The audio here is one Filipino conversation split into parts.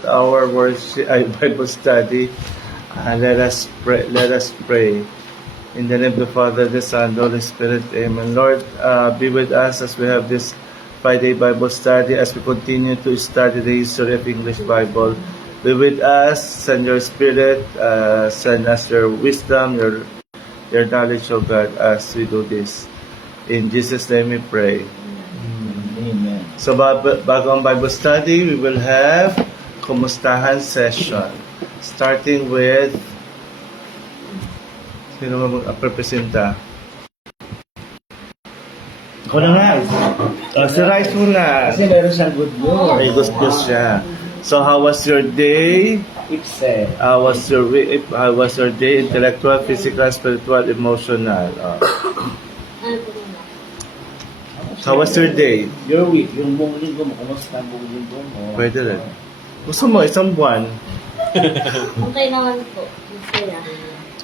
our worship, Bible study. Let us pray. Let us pray. In the name of the Father, the Son, the Holy Spirit. Amen. Lord, be with us as we have this Friday Bible study, as we continue to study the history of English Bible. Be with us. Send your Spirit. Send us your wisdom, your knowledge, of God, as we do this. In Jesus' name we pray. Amen. So bagong Bible study, we will have kumustahan session. Starting with sino mag-presenta? Ako na nga. Si Rice muna. Kasi meron siyang good news. May gusto siya. So how was your day? Ipse. How was your day? Intellectual, physical, spiritual, emotional. How was your day? Your week, yung buong linggo mo, kumusta ang buong linggo mo? Pwede rin. Gusto mo, isang buwan. Okay naman po. Masaya.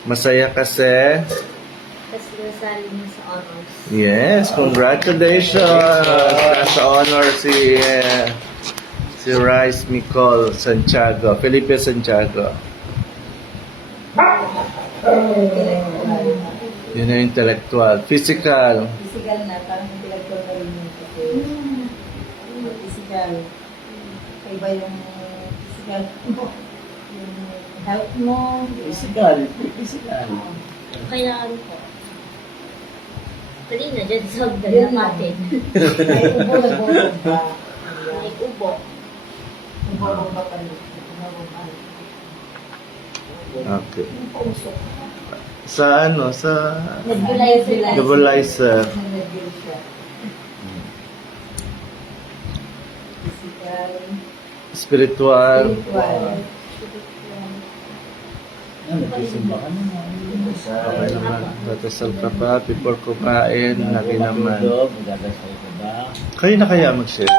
Masaya kasi. Kasi nasali mo sa honors. Yes, congratulations! Nasa honor si Rice Micol Santiago, Felipe Santiago. Yun ang intellectual. Physical. Physical na, parang intellectual na rin yung kasi. Physical. Iba yung physical mo. Yung health mo. Physical. Physical. Kailangan po. Kanina dyan sa hagdan natin. May ubo, nagulog ba? May ubo. Nagulog ba pa rin? Nagulog ba? Okay. Yung puso. Sa ano? Sa Nebulizer. nebulizer. Nag-nebulizer siya. Physical. Spiritual. Spiritual. Ano, nagsisimba ka naman. Okay naman. Tatasal ka pa before kumain. Lagi naman. Matulog, magdadasal ka ba? Kayo na kaya mag-share?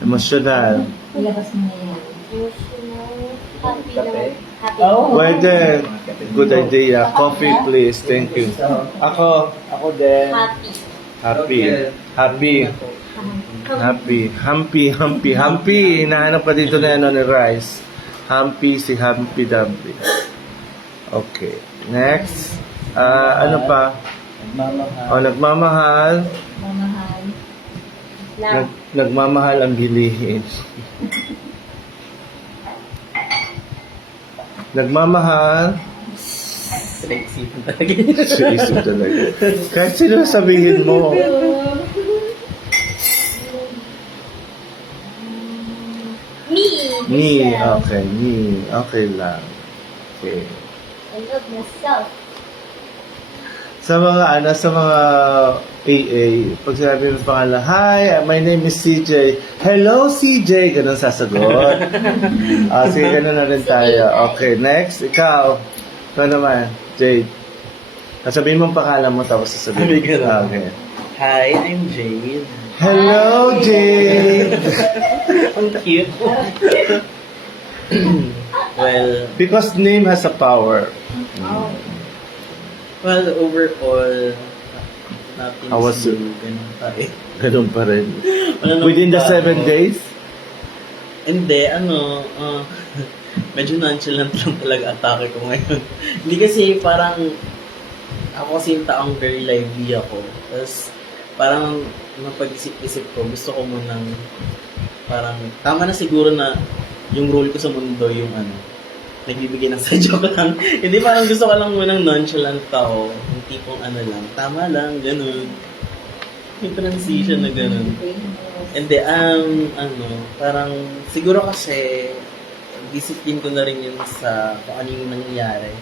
Emotional. Ilabas mo na yan. Emotional. Happy naman. Happy Oh. Pwede. Good idea. Coffee, please. Thank you. Ako, Ako din. Happy. happy. Happy. Happy. Hinahanap pa dito na ano ni Rice. Humpy, si Humpy Dumpy. Okay. Next. Ano pa? Nagmamahal. Nagmamahal. Mamahal. Love. Nagmamahal ang gilihin. Nagmamahal. Pinag-isipan talaga. Sa isip talaga. Kahit sino sabihin mo. Me. Me, Myself. okay. Me, okay lang. Okay. I love myself. Sa mga AA, pag sinabi mo pangalan, hi, my name is CJ. Hello, CJ. Ganun sasagot. Sige, ganun na rin tayo. Okay, next. Ikaw. Ikaw naman, Jade. Sabihin mo ang pangalan mo, tapos sasabihin. Sabi ka na. Okay. Hi, I'm Jade. Hello, Jade. Ang cute. Well, Because name has a power. overall, nothing How was it? ganun pa eh. Ganun pa rin. Wala namang Within the bago. 7 days? Hindi, medyo nonchalant lang talaga atake ko ngayon. Hindi kasi parang, ako kasi yung taong very lively ako. Tapos, parang, napag-isip-isip ko, gusto ko munang, parang, tama na siguro na, yung role ko sa mundo, yung nagbibigay ng sadya ko lang. Hindi, parang gusto ko lang munang nonchalant ako. Yung tipong lang, tama lang, ganun. Yung transition na ganun. Hindi, parang, siguro kasi, discipline ko na rin yun sa kung ano yung nangyayari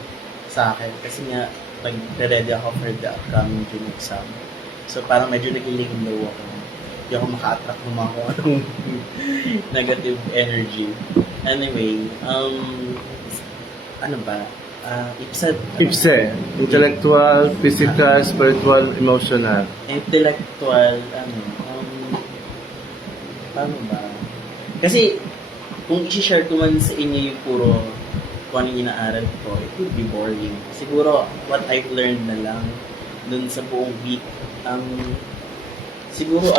sa akin. Kasi nga, nag-ready ako for the upcoming June exam. So, parang medyo nag-iling low ako. Hindi ako maka-attract ng mga kung anong negative energy. Anyway, ano ba? Ipsad. Ipse. Intellectual, physical, spiritual, emotional. Intellectual, paano ba? Kasi, kung i-share ko man sa inyo yung puro kung anong inaaral ko, it would be boring. Siguro, what I've learned na lang dun sa buong week, siguro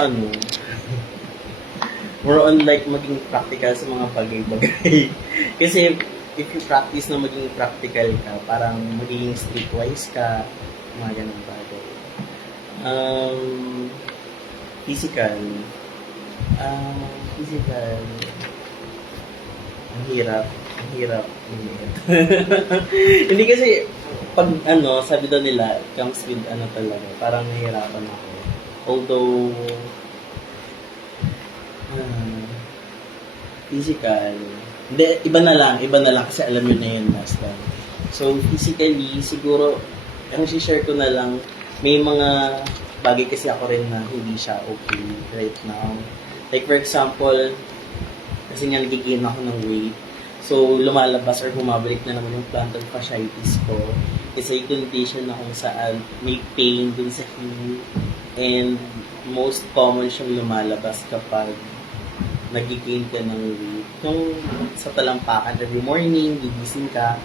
more on like maging practical sa mga bagay-bagay. Kasi if you practice na maging practical ka, parang magiging streetwise ka, mga ganun bagay. Physical. Physical. Ang hirap. Hindi kasi, pag sabi daw nila, comes with talaga, parang nahihirapan ako. Although, physical, hindi, iba na lang kasi alam nyo na yun last time. So, physically, siguro, ang share ko na lang, may mga bagay kasi ako rin na hindi siya okay right now. Like, for example, kasi nga nagiging ako ng weight. So, lumalabas or bumabalik na naman yung plantar fasciitis ko. It's a condition na kung saan may pain dun sa heel. And most common siyang lumalabas kapag nag-gain ka ng weight. Yung sa talampakan, every morning, gigising ka,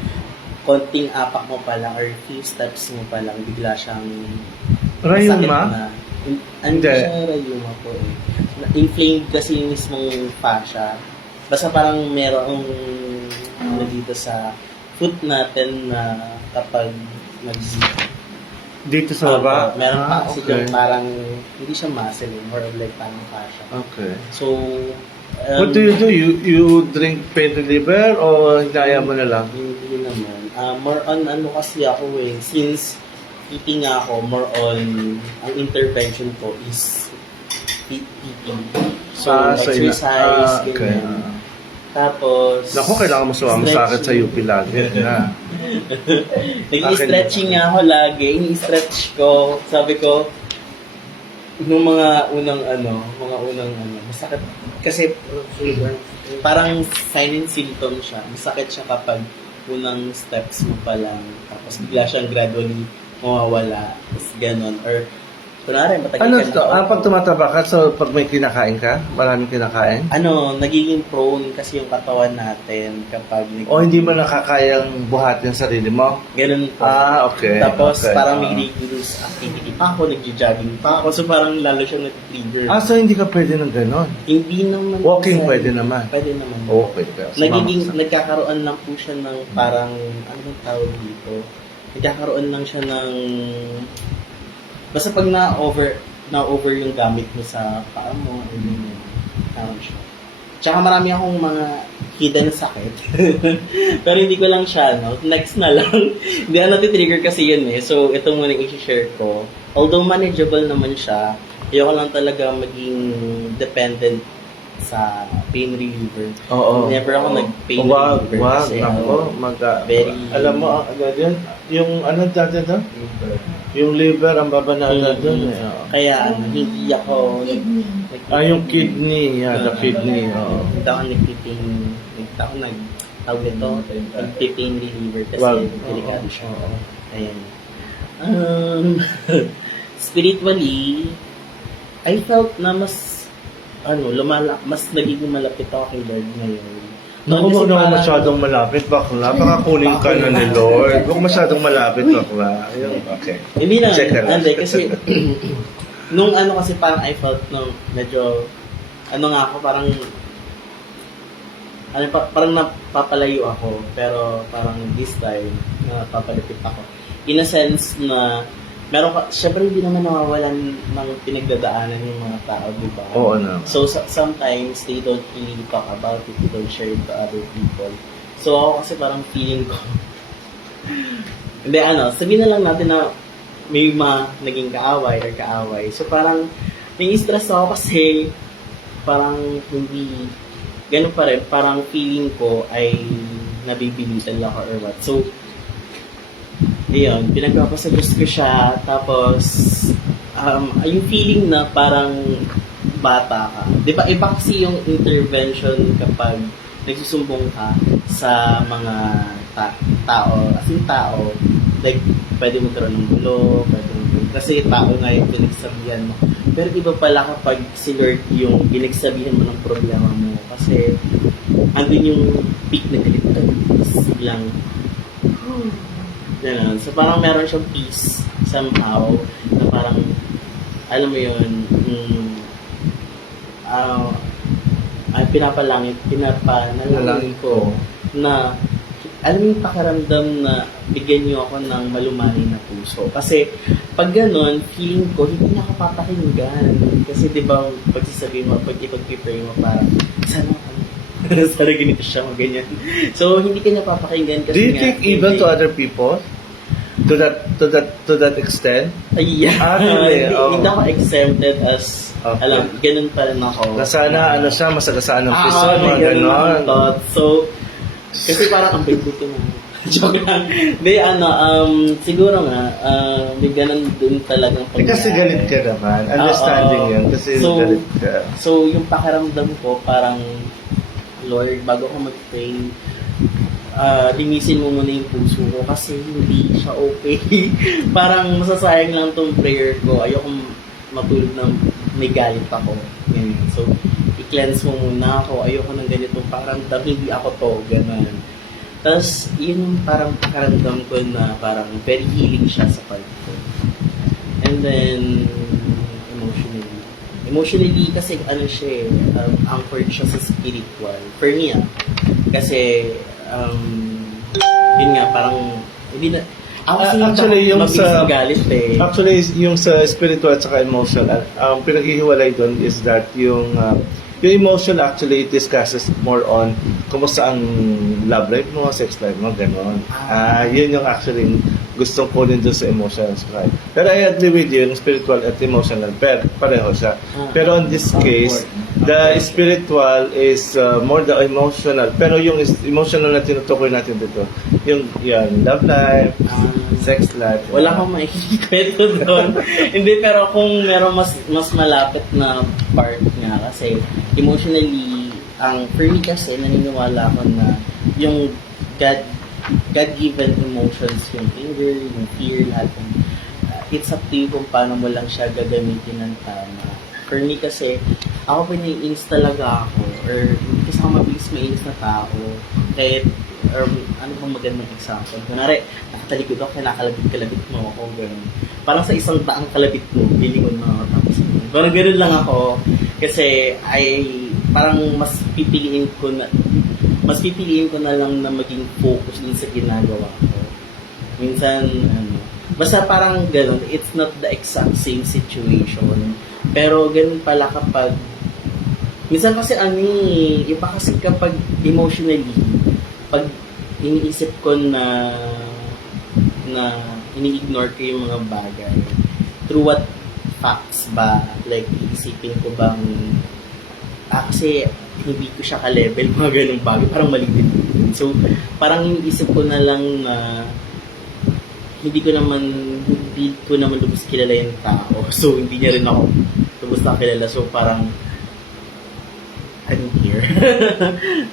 konting apak mo pa lang or few steps mo pa lang, bigla siyang Rayuma? Hindi siya rayuma po eh. Inflamed kasi yung mismong fascia. Basta parang merong dito sa foot natin na kapag Dito sa baba? meron pa kasi okay. yung parang hindi siya muscle, more of like parang fascia. Okay. So, What do? You drink pain reliever o hinaya mo na lang? hindi naman. More on kasi ako eh. Since eating ako, more on ang intervention ko is eating. So, exercise, okay. ganyan. Tapos, Naku, kailangan mo sumama sa akin sa UP lagi na. Nag-i-stretching nga ako lagi. Ini-stretch ko. Sabi ko, nung mga unang masakit. Kasi, parang sign and symptom siya. Masakit siya kapag unang steps mo pa lang. Tapos bigla siyang gradually mawawala. Tapos ganon. Or, kunwari, matagal ka na. Pag tumataba ka, so pag may kinakain ka, maraming kinakain? Nagiging prone kasi yung katawan natin kapag... O hindi mo nakakayang buhatin yung sarili mo? Ganun po. Okay. Tapos okay. parang may rigorous activity pa ako, nagja-jogging pa ako. So parang lalo siyang nag-trigger. So hindi ka pwede ng ganon? Hindi naman. Walking kasi, pwede naman? Pwede naman. Okay. Nagkakaroon lang po siya ng parang, ano bang tawag dito? Nagkakaroon lang siya ng... Basta pag na-over yung gamit mo sa paa mo, parang siya. Tsaka marami akong mga hidden sakit. Pero hindi ko lang siya, next na lang. Hindi na natitrigger kasi yun eh. So, ito muna yung i-share ko. Although manageable naman siya, ayoko lang talaga maging dependent sa pain reliever. Oo. Never ako nag-pain reliever. Wag, kasi ako. very... Alam mo, yun, yung dati doon? Yung liver, ang babanala doon eh. Kaya hindi ako... Kidney. Yung kidney, the kidney. Hindi ako tawag nito, nag-pain reliever kasi delikado siya. Ayan. Spiritually, I felt na mas nagiging malapit ako kay Lord ngayon. Naku, huwag naman masyadong malapit, bakla. Baka kunin ka na ni Lord. Huwag masyadong malapit, bakla. Okay. Hindi na. Check na lang. Hindi, kasi nung kasi parang I felt nung medyo nga ako, parang parang napapalayo ako, pero parang this time napapalapit ako. In a sense na meron ka, syempre hindi naman nawawalan ng pinagdadaanan yung mga tao, di ba? Oo na. So, sometimes they don't really talk about it, they don't share it to other people. So, ako kasi parang feeling ko, hindi sabihin na lang natin na may naging kaaway. So, parang, nai-stress ako kasi, parang hindi, ganun pa rin, parang feeling ko ay nabibilitan lang ako or what. So, ayun, pinagpapasagos ko siya, tapos, yung feeling na parang bata ka. Di ba, iba kasi yung intervention kapag nagsusumbong ka sa mga tao, as in tao, like, pwede mo karoon ng gulo, kasi tao nga yung pinagsabihan mo. Pero iba pala kapag si Lord yung pinagsabihan mo ng problema mo, kasi andun yung peak na galit ka, biglang, ganun. So parang meron siyang peace somehow na parang alam mo yun, ay pinapanalangin ko na alam mo yung pakaramdam na bigyan niyo ako ng malumanay na puso. Kasi pag ganun, feeling ko, hindi niya ako papakinggan. Kasi di ba, pag sasabihin mo, pag ipag-prepare mo, parang, sana sana ganito siya, ganyan. So, hindi ka niya papakinggan kasi Do you nga, think even to other people? To that extent? Yeah. Really? Hindi ako exempted as, Okay. alam, ganun pa rin ako. Na sana, ano siya, masagasaan ng piso, may mga ganun akong ganon. thought. So, kasi parang ang big ko na. Joke lang. Hindi, siguro nga, may ganun din talagang Eh, kasi galit ka naman. Understanding Oo. yan. Kasi So, galit ka. So, yung pakiramdam ko, parang, Lord, bago ko mag-pray, linisin mo muna yung puso ko kasi hindi siya okay. Parang masasayang lang tong prayer ko. Ayoko matulog ng may galit ako. Ganyan. So, i-cleanse mo muna ako. Ayoko ng ganito. Parang hindi ako to. Ganun. Tapos, yun yung parang pakiramdam ko na parang very healing siya sa part ko. And then, emotionally kasi ano siya anchored siya sa spiritual. For me, kasi, yun nga, parang, hindi na, Actually, yung sa galit Actually, yung sa spiritual at saka emotional, ang pinaghihiwalay doon is that yung emotion actually it discusses more on kumusta ang love life mo, sex life mo, gano'n. Yun yung actually gustong kunin doon sa emotional side. Pero I agree with you, yung spiritual at emotional, pareho siya. Pero in this case, the spiritual is more the emotional. Pero yung emotional na tinutukoy natin dito, yung love life, sex life. Wala akong maikikwento doon. Hindi, pero kung meron mas malapit na part nga kasi emotionally, for me kasi naniniwala ako na yung God-given emotions, yung anger, yung fear, lahat yung, it's up to you kung paano mo lang siya gagamitin ng tama. For me kasi, ako pinaiinis talaga ako, or hindi kasi ako mabilis mainis na tao. Kahit, ano bang magandang example? Kunwari, nakatalikod ako, kinakalabit-kalabit mo ako, gano'n. Parang sa isang taang kalabit mo, bilingon mo ako, tapos parang gano'n lang ako, kasi parang mas pipiliin ko na lang na maging focus din sa ginagawa ko. Minsan, basta parang gano'n, it's not the exact same situation. Pero ganun pala kapag, minsan kasi iba kasi kapag emotionally, pag iniisip ko na ini-ignore ko yung mga bagay, through what facts ba? Like, iisipin ko bang, kasi hindi ko siya ka-level, mga ganung bagay, parang mali din. So, parang iniisip ko na lang na hindi ko naman lubos kilala yung tao. So, hindi niya rin ako lubos na kilala. So, parang, I don't care.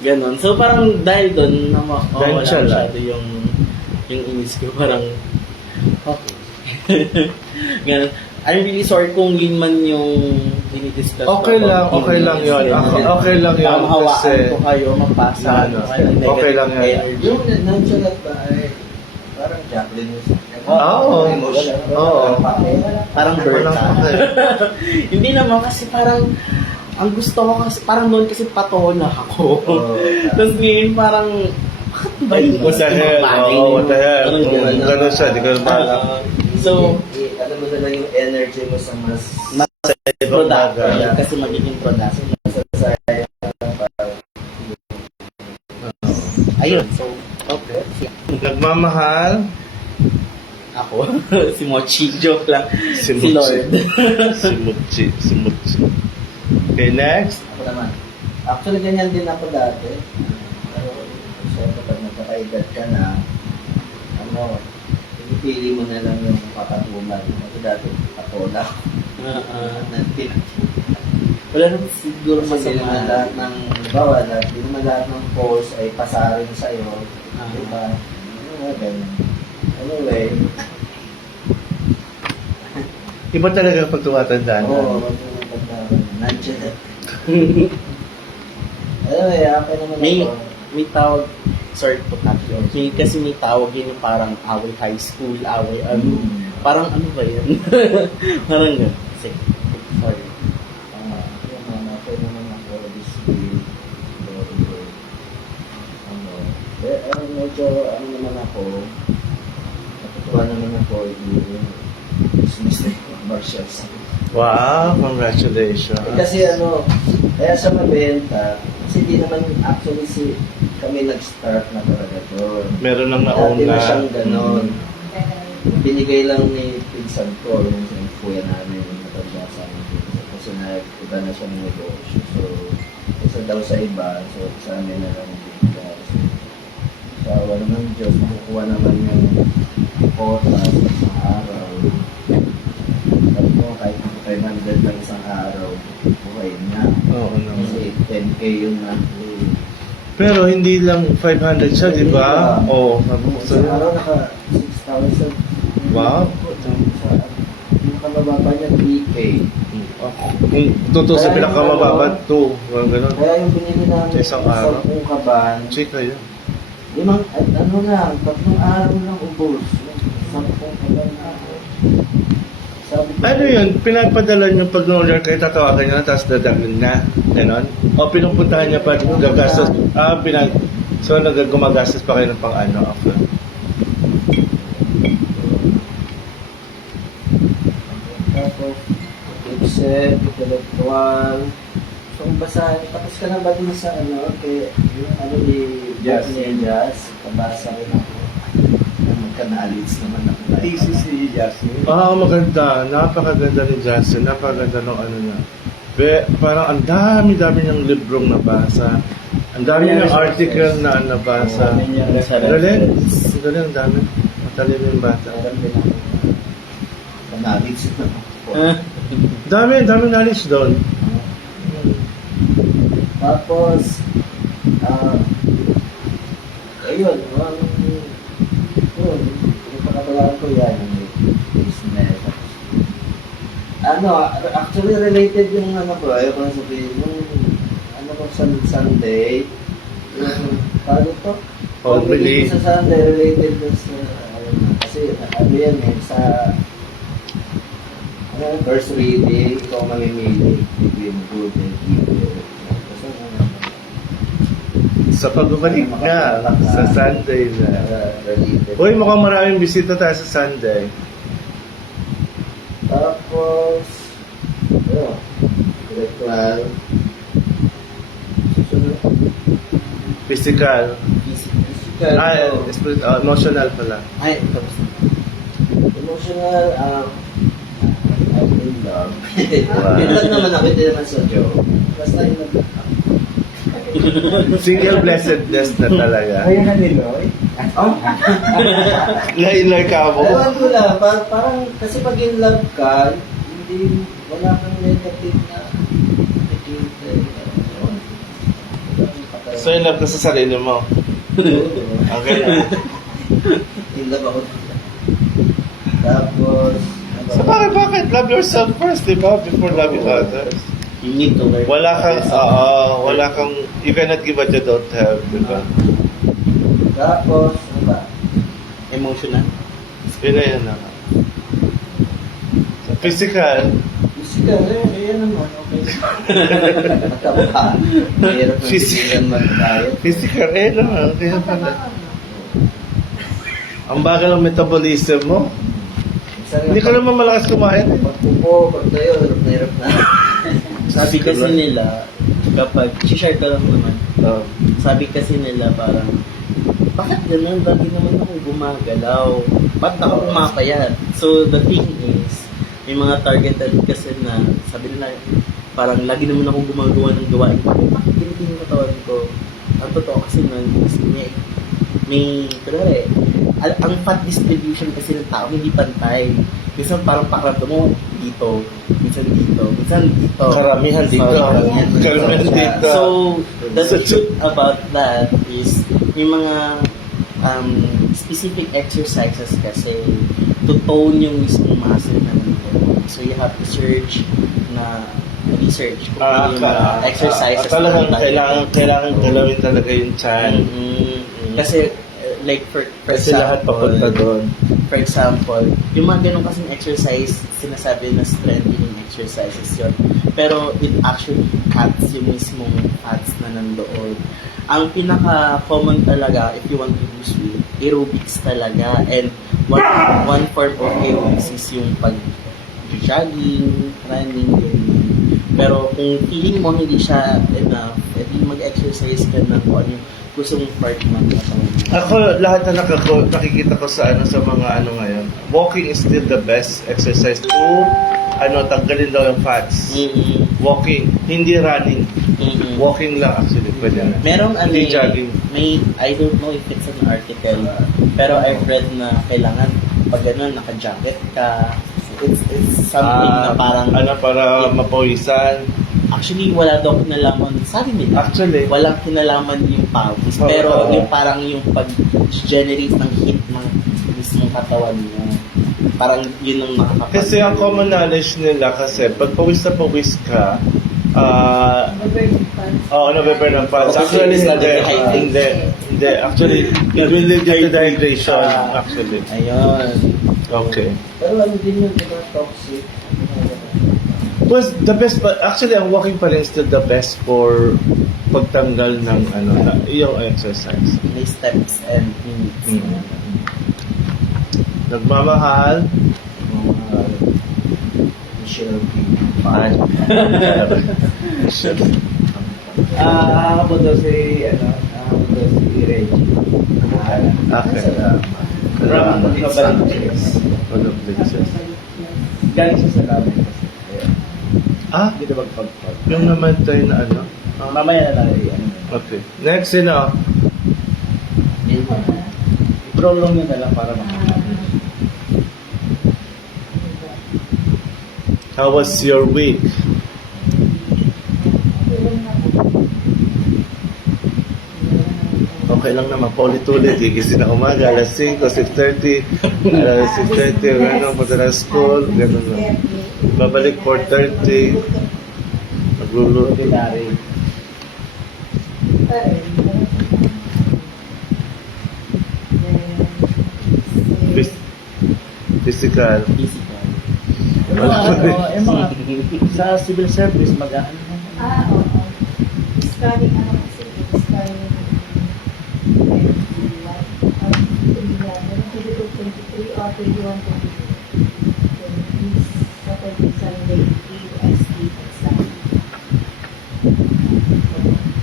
Ganon. So, parang dahil doon, wala masyado yung inis ko. Parang, okay. Ganon. I'm really sorry kung yun man yung dinidiscuss ko. Okay lang yun. Okay lang yun. Hawaan ko kayo, mapasa. Okay lang yun. Yung nonchalant ba ay parang Jacqueline mo. Oo. Parang bird. Hindi naman kasi parang ang gusto ko kasi parang noon kasi patola ako. Tapos ngayon parang bakit ba yun? What the hell? What the hell? Kung gano'n siya, di ka naman. So, alam mo na lang yung energy mo sa mas production. Kasi magiging production. Ayun. So, okay. Nagmamahal. Ako. Si Mochi. Joke lang. Si Lord. Si Muchi. Okay, next. Ako naman. Actually, ganyan din ako dati. Pero, syempre, pag nagkakaedad ka na, pili mo na lang yung papatulan. Ako dati, patola. Wala naman siguro Kasi hindi naman lahat ng, hindi naman lahat ng post ay pasarin sa'yo. Diba? Ganyan. Anyway. Iba talaga pag tumatandaan. Oo, nandiyan. Anyway, okay naman ako. May tawag, sorry to cut you off. Kasi may tawag yun yung parang away high school, away parang ano ba yan? Parang gano'n. Sige. naman ako this week. Medyo ano naman ako, natutuwa naman ako yung business na commercials. Wow, congratulations. Kasi kaya sa mabenta, kasi di naman actually kami nag-start na talaga doon. Meron lang Dati na nauna. siyang ganon. Binigay lang ni Pinsan ko, yung kuya namin, yung matanda sa amin. Kasi iba na siya ng negosyo. So, isa daw sa iba, so sa amin na lang binigay. So, sa awa naman Diyos, makukuha naman yung quota sa isang araw. Sabi ko, kahit 500 lang isang araw, buhay na. Oo naman. Kasi 10K yung monthly. Pero hindi lang 500 siya, di ba? Oo. Sa araw, naka 6,000. Wow. Yung kamababa niya, 3K. Kung tutusin pinakamababa, 2. Ganun. Kaya yung binili namin Isang araw? 10 kaban, Check kayo. limang, ano lang, 3 araw lang ubos. 10 kaban na ako. Sabi ko, Ano yun? Pinapadala niyo pag no-order kayo, tatawagan niyo na, tapos dadalhin na. Ganon? O pinupuntahan niya pa, gagastos. So, gumagastos pa kayo ng pang-ano. Okay. Tapos, Ipsep, intellectual. So, kung basahin, tapos ka na ba dun sa kay, yung ni Jazz. Jazz, kabasa rin ako. Magka-knowledge naman ako. Jasmine? Maganda. Napakaganda ni Justin. Napakaganda ng ano niya. Parang ang dami-dami niyang librong nabasa. Ang dami niyang article na nabasa. Galing. Galing, ang dami. Matalino yung bata. Meron din ako. Knowledge naman ako. Dami knowledge doon. Tapos, ayun, yung pakatalaan ko yan, yung business. Actually related yung ayaw ko na sabihin, yung Sunday, yung, paano to? Oh, really? Sa Sunday, related dun sa, kasi yan sa, first reading, ikaw mamimili, between good and evil. Sa pagbabalik ka sa Sunday na. Related. Uy, mukhang maraming bisita tayo sa Sunday. Tapos, intellectual. Susunod. Physical. Physical. Emotional pala. Ay, tapos na. Emotional, I'm in love. Wow. In love naman ako, hindi naman sa joke. Basta in love. Single blessedness na talaga. na niloy? Oh? Na-inloy ka mo? Ewan ko lang, parang, kasi pag in love ka, wala kang negative na, So in love ka sa sarili mo. Okay na. in love ako. Tapos, So bakit? Love yourself first, di ba? Before loving others. You need to learn. Wala kang, you cannot give what you don't have, di ba? Tapos, ano ba? Emotional. Yun na yan na. So, physical. Physical, ayan naman, okay. Mataba. Mahirap na Physical. bigyan mag-diet. Physical, naman. Kaya pala. Ang bagal ng metabolism mo. Hindi ka naman malakas kumain. Pagpupo, pag tayo, hirap na. Sabi kasi nila, kapag, share ka lang naman, sabi kasi nila parang, bakit ganun? Lagi naman akong gumagalaw. Ba't ako pumapayat? So, the thing is, may mga targeted kasi na, sabi nila, parang lagi naman akong gumagawa ng gawain ko. Bakit ganito yung katawan ko? Ang totoo kasi may ang fat distribution kasi ng tao hindi pantay. Minsan parang pakiramdam mo dito, minsan dito, minsan dito. Karamihan dito. Karamihan dito. So, the truth about that is yung mga specific exercises kasi to tone yung mismong muscle naman. So, you have to research kung ano yung mga exercises talagang na kailangan galawin talaga yung chan. Kasi like for Kasi lahat papunta doon. For example, yung mga ganun kasing exercise, sinasabi na strengthening exercises yun. pero it actually cuts yung mismong fats na nandoon. Ang pinaka-common talaga, if you want to lose weight, aerobics talaga. And one form of aerobics is yung pag-jogging, running, ganyan. Pero kung feeling mo hindi siya enough, edi mag-exercise ka ng kung ano yung gusto mong part ng katawan. Ako, lahat na nakikita ko sa mga ngayon, walking is still the best exercise to tanggalin daw yung fats. Mm-hmm. Walking, hindi running. Mm-hmm. Walking lang actually, pwede na. Merong Hindi jogging. I don't know if it's an article, pero I've read na kailangan pag gano'n, naka-jacket ka. It's something na parang... para mapawisan. Actually, wala daw kinalaman. Sabi nila, Actually, walang kinalaman yung pawis. Oo, Pero oo. yung parang yung pag-generate ng heat ng mismong katawan mo, parang yun ang makakapag... kasi ang common knowledge nila kasi pag pawis na pawis ka, nabe-burn ang fats. Kasi Actually, it's not hindi. dehydrated. Hindi. Actually, it will lead you to dehydration. Actually. Ayun. Okay. Pero ano din yun, diba, toxic? Was the best, but actually, ang walking pa rin is still the best for pagtanggal ng yung exercise. May steps and minutes. Nagmamahal. Michelle P. Ako daw si Reggie. Okay. From Novaliches. Galing siya sa laban kasi. Ah, Dito magpagpag. yung namatay na Mamaya na lang yan. Okay. Next, sino? I-prolong nyo na lang para makakapit. How was your week? Okay lang naman, paulit-ulit. Gigising na umaga, alas 5, 6:30, alas 6:30, gano'n, punta na school, gano'n lang. Babalik 4:30, magluluto. Ordinary. Physical. Physical. Yung mga sa civil service, mag-ano. Oo. Scarring, kasi, scarring 23 or 21, 22. Saturday, Sunday, AUST exam.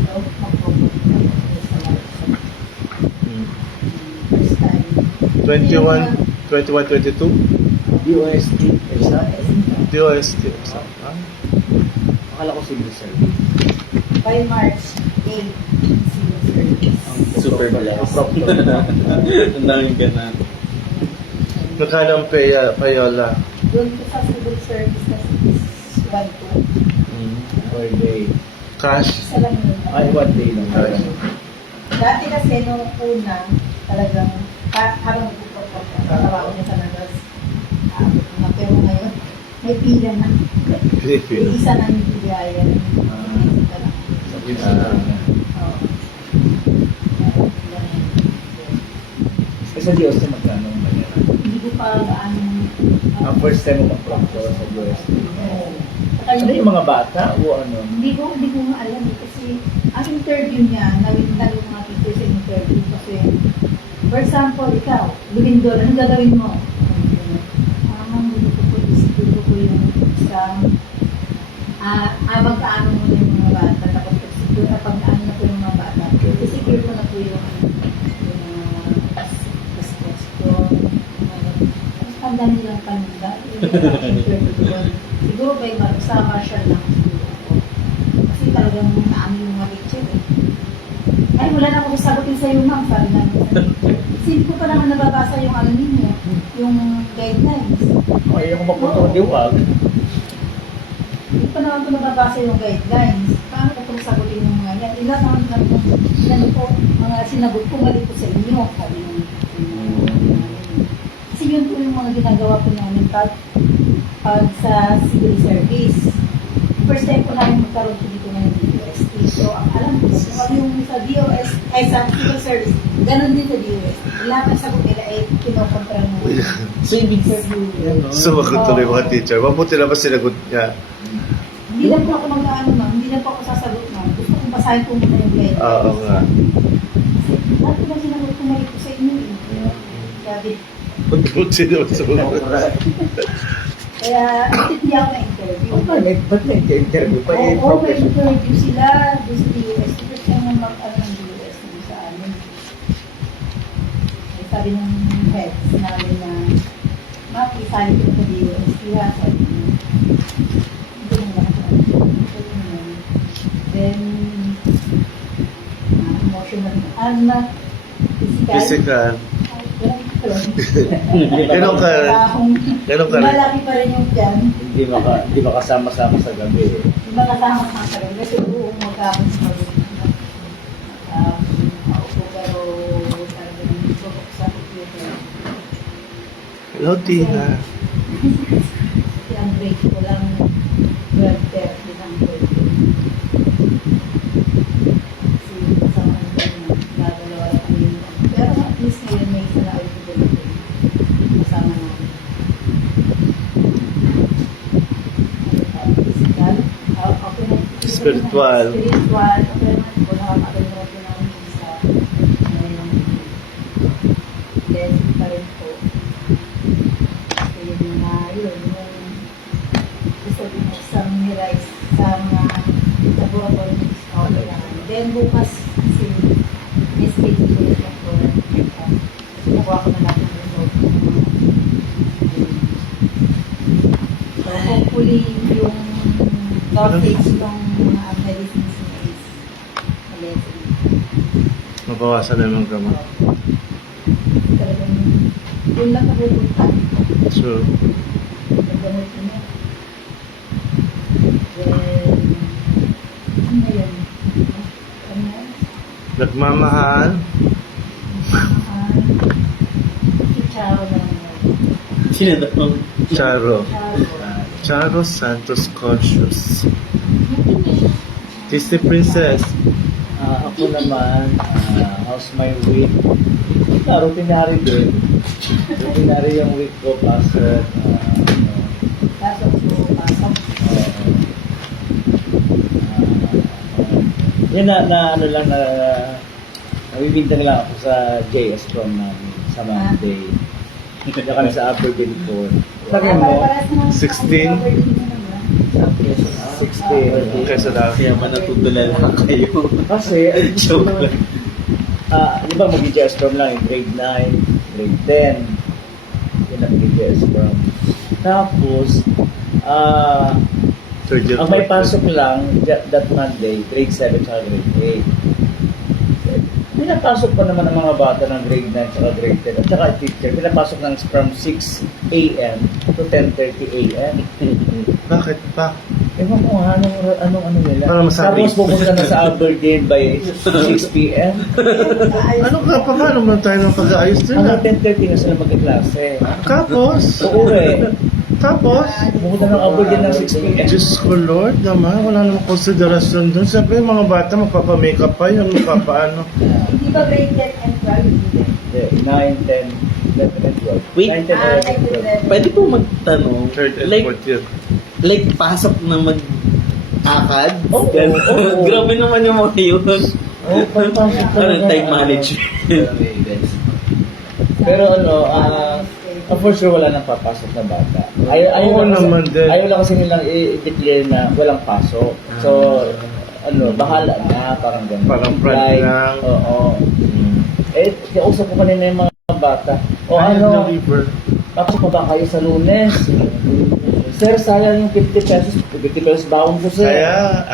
So, first time. 21, 22? DOST exam. DOST exam. Ah? Akala ko civil service. By March 8, civil service. Super blessed. Ang daming ganun. Magkano ang payola? Doon ko sa civil service kasi is 1-2. Per day. Cash? Isa lang yun. Ay, one day lang. Dati kasi nung una, talagang habang nagpupunta niya sa labas, pero ngayon, may pila na. Pilipino. Yung isa na yung bigaya. Sa DOST magkano ang bayaran? Hindi ko pa gaano. Ang first time mo mag-proctor sa DOST. Saka Ano yung mga bata o ano? Hindi ko nga alam kasi ang interview niya, nawintan yung mga teacher sa interview kasi for example, ikaw, Lubindol, anong gagawin mo? Gusto ko yung exam. Magkaano mo yung mga bata, tapos siguro pag ano na po yung mga bata, secure ko na po yung passport ko. Tapos ang dami lang kanila. Siguro ba yung sa Marshall lang siguro ako. Kasi talagang naami yung mga teacher eh. Ay, wala na akong sagutin sa'yo, ma'am. Sabi na kasi hindi ko pa naman nababasa yung ano ninyo, yung guidelines. Ay, ako mapunta ng diwag. Hindi pa naman ko nababasa yung guidelines. Paano ko itong sagutin yung mga yan? Ilan naman po, mga sinagot ko, mali po sa inyo. Sabi nung kasi yun po yung mga ginagawa po namin pag sa civil service. First time po namin magkaroon po dito ng DOST. So, ang alam ko, kung yung sa DOS, ay sa civil service, ganun din sa DOS. Lahat ng sagot nila ay kinokontra mo. So, ibig Interview. sabihin, Sumagot tuloy mga teacher. Mabuti naman sinagot niya. Hindi Hindi lang po ako mag-ano, ma'am. Hindi lang po ako sasagot, ma'am. Gusto kong basahin po muna yung guide. Oo nga. Kasi lahat ko lang sinagot ko mali po sa inyo. Eh. Sabi, Pagkutsi naman sa mga. kaya hindi ako na-interview. Ba't na-interview pa? Eh, Oo, may professional. interview sila doon sa DOS. Kasi siya nga mag-ano ng DOS doon sa amin. Eh, sabi ng heads namin na, ma'am, isali ko sa DOS. Kaya sabi niya, hindi mo lang siya. Then, emotional, Physical. Ganun Ganun ka rin. Ganun ka rin. Malaki pa rin yung tiyan. Hindi makasama-sama sa gabi eh. Di ba kasama ka sa rin? Kasi buong magkapon sa pagod. Ako pero talagang bubuk sa computer. Hello, Tina. Kasi ang break ko lang 12:30 ng break. Kasi kasama ko na gagalawa lang kami. Pero at least ngayon may isa na ulit ko din. Kasama namin. Physical. Okay na. Spiritual. Spiritual. Okay naman po. Nakakapagod ko namin sa ngayon. Blessing pa rin po. Kasi yun na yun. Yung gusto ko summarize sa mga sa buwan ko rin. Okay lang. Then bukas kasi may schedule lang po. Nakuha ko na lang ng result. So hopefully yung dosage ng mga medicines niya is blessing. Mabawasan na ng gamot. Talagang yun lang napupunta. True. Nagamot niya. Then, ano na yun? Ano na yun? Nagmamahal. Chicharo na yun. Sino daw? Charo. Chicharo. Charo Santos Conscious. Disney Princess. Ako naman, how's my week? Routinary din. Routinary yung week ko, pasok. Pasok po, pasok. Yan na ano lang na nabibintang lang ako sa JS prom namin sa Monday. Kaya kami sa Aberdeen po. Sabi mo, 16? 16. Kaysa dati. Kaya ba natutulala kayo? Kasi, Joke lang. di ba mag-JS prom lang, grade 9, grade 10. Yun ang mag-JS prom. Tapos, Third year. ang may pasok lang that Monday, grade 7 at grade 8. Pinapasok pa naman ang mga bata ng grade 9 at grade 10 at saka teacher. Pinapasok ng from 6 a.m. to 10:30 a.m. Bakit pa? Ewan ko nga, anong nila. Para masabi. Tapos pupunta na sa Aberdeen by 6 p.m. Ano ka pa? Paano man tayo ng pag-aayos nila? Hanggang 10:30 na sila magkaklase. Tapos? Uuwi. Tapos? Pupunta ng Aberdeen ng 6 p.m. Diyos ko Lord naman, wala namang konsiderasyon doon. Siyempre yung mga bata magpapamakeup pa yun, magpapaano. Hindi ba grade 10 and 12? 9, 10, 11, and 12. Wait. 9, 10, 11, 12. Pwede po magtanong, Third and like, fourth year. like pasok na mag-akad? Oo, Ganun. oo. Grabe naman yung mga yun. Oh, pagpasok Ano, time management. Pero for sure wala nang papasok na bata. Oo naman din. Ayaw lang kasi nilang i-declare na walang pasok. So, bahala na, parang gano'n. Parang front lang. Oo. Kausap ko kanina yung mga bata. O I have ano, no liver. pasok pa ba kayo sa Lunes? Sir, sayang yung 50 pesos. 50 pesos baon ko, sir. Kaya,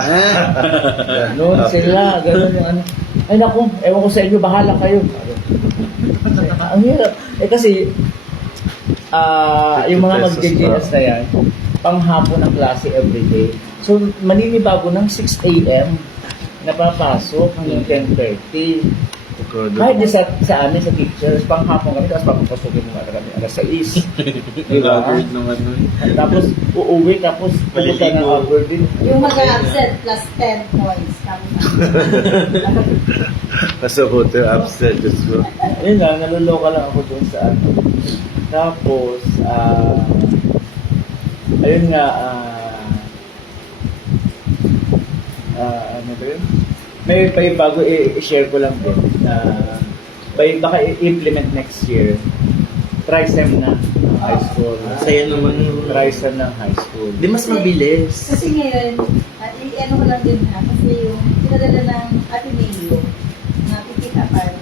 Ganun sila, ganun yung ano. Ay naku, ewan ko sa inyo, bahala kayo. Ang hirap. Kasi, yung mga 50 pesos mag-JJS na yan, panghapon ang klase everyday. So, maninibago ng 6 a.m. napapasok hanggang 10:30. Kahit di sa amin, sa teachers, panghapon kami, tapos papapasukin mo kami alas 6. Diba? Laggard naman nun. Tapos, uuwi, tapos pupunta ng Maliligo. Aberdeen. Yung mag-absent plus 10 points. Tapos nasa hotel upset. Diyos ko. Ayun lang, naluloka lang ako dun sa ano. Tapos, ayun nga, ano ba yun? May bago i-share ko lang din na baka i-implement next year. Trisem na high school. Saya naman. Trisem ng high school. Di mas mabilis. Kasi ngayon, ano ko lang din ha, kasi yung pinadala ng Ateneo na pipitapan,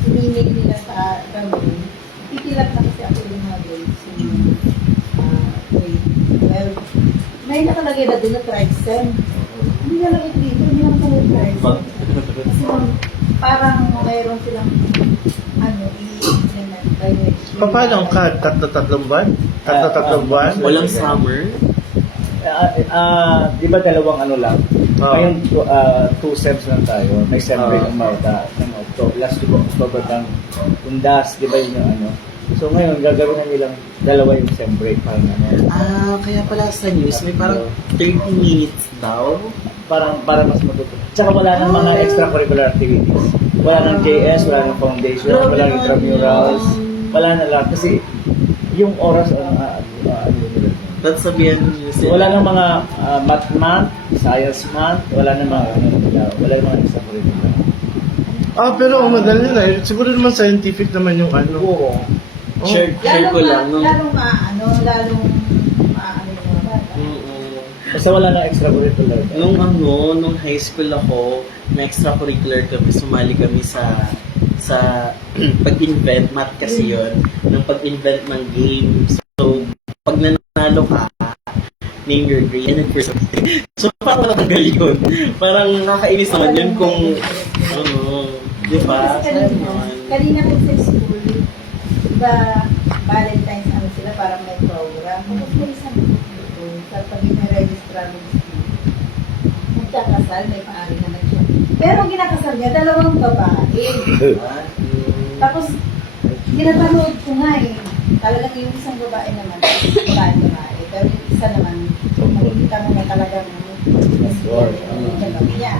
sinimig nila sa gano'n, pipilap na kasi ako yung mga grades yung grade 12. May nakalagay na doon na Trisem. Hindi nakalagay dito, hindi nakalagay Trisem. Kasi parang mayroon silang i-implement by next year. Paano ang cut? Tatlong buwan? Tatlong buwan? Walang summer. Di ba dalawang ano lang? Oo. Ngayon, 2 sems lang tayo. May sem break ng Marta, ng October. Last week of October ng Undas, di ba yun yung ano? So ngayon, gagawin na nilang dalawa yung sem break. Parang ano. Kaya pala sa news, may parang 30 minutes daw. Para mas matuto. Tsaka wala nang mga extracurricular activities. Wala nang JS, wala nang foundation, Grabe wala nang naman intramurals. yun. Wala na lang. Kasi yung oras, ano nila. Tapos sabihan niyo sila. Wala nang mga math month, science month, wala nang mga wala nang mga extracurricular. Pero ang madali na. Siguro naman scientific naman yung ano. Oo. Share ko lang. Lalong maano yung mga bata. Basta wala nang extracurricular. Nung high school ako, may extracurricular kami, sumali kami sa pag-invent, math kasi yun, ng pag-invent ng games. So, pag nanalo ka, name your grade and your something. So, parang natanggal yun. Parang nakakainis naman yun kung, di ba? Kasi kanina po sa school, diba, Valentine's ano sila, parang may program. Tapos may isang doon, sa pagiging may registrar ng school. Magkakasal, may paari naman siya. Pero ang kinakasal niya, dalawang babae. Tapos, pinapanood ko nga eh. Talagang yung isang babae naman, babae. Pero yung isa naman, makikita mo na talagang yung kagabi niya.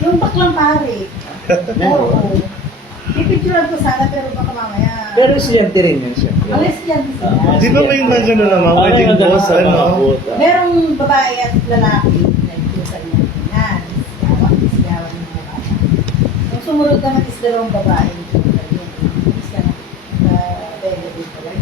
Yung baklang pare. Oo. Pipicturean ko sana pero baka mamaya. Pero estudyante rin yun siya. Ang estudyante sila. Di ba may mga gano'n naman? Wedding boss, ano? Merong babae at lalaki na nagtusan niya. Yan. Sigawan ng mga bata. Yung sumunod naman is dalawang babae. Isa na available pala.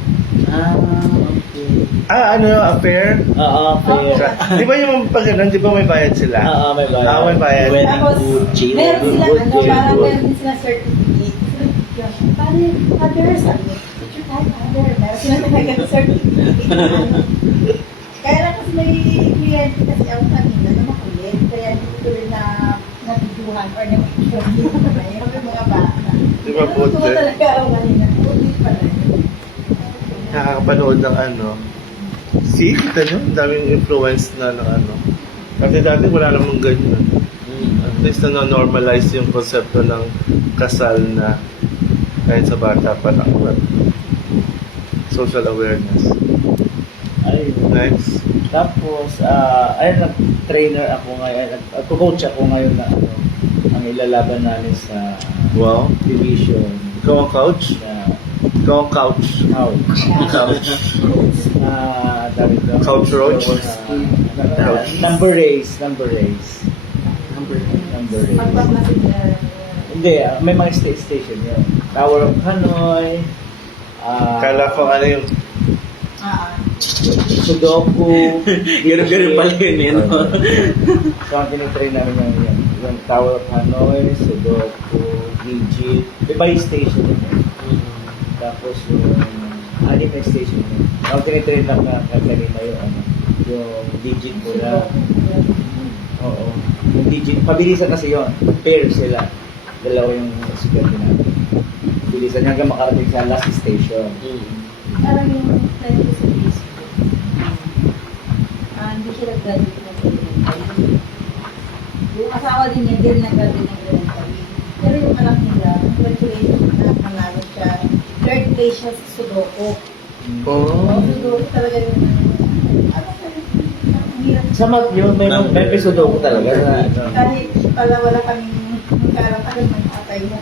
Okay. Ano yung affair? Oo, fair. Di ba yung pag ganun, di ba may bayad sila? May bayad. May bayad. Wedding Tapos, good, jail meron good, sila, good, ano, jail parang good. meron din sila certificate. Paano, father, sabi niya, picture tayo, father. Meron sila talagang certificate. Kaya lang kasi may kliyente kasi ako kanina na makulit. Kaya hindi ko rin na nabiguhan or na-picture yung mga bata. Di ba, Pero tuwa Bote? talaga ako kanina. Pulit pala. Nakakapanood ng ano. See, kita nyo? Ang daming influence na ng ano. Kasi dati wala namang ganyan. At least na normalize yung konsepto ng kasal na kahit sa bata pa lang. Social awareness. Ay, Next. tapos, nag-trainer ako ngayon, nag-coach ako ngayon na ano, ang ilalaban namin sa Wow. division Ikaw ang couch? na Ikaw ang couch. Couch. dami ko. Couch Roach? Number race. Number. Number race. Pagpapasig na. Hindi, may mga station yun. Tower of Hanoi, Kala ko ano yung Sudoku. Ganun pala yun eh, no? So, ang tinitrain namin yung Tower of Hanoi, Sudoku, Digit. Iba yung station yun. Tapos yung anime station yun. Ang tinitrain lang na kanina yung Digit ko na. Oo. Yung Digit. Pabilisan kasi yun. Pair sila. Dalawa yung estudyante natin. Bilisan hanggang makarating sa last station. Parang yung friend ko sa Facebook. Hindi siya nag-graduate ng elementary. Yung asawa din niya, din nag-graduate ng elementary. Pero yung anak nila, graduation na, panalo siya. Third place siya sa Sudoku. Oh. Sudoku talaga yung ang hirap. Sa math yun, may episode ko talaga na Kahit pala wala kaming magkakaroon ng tatay mo.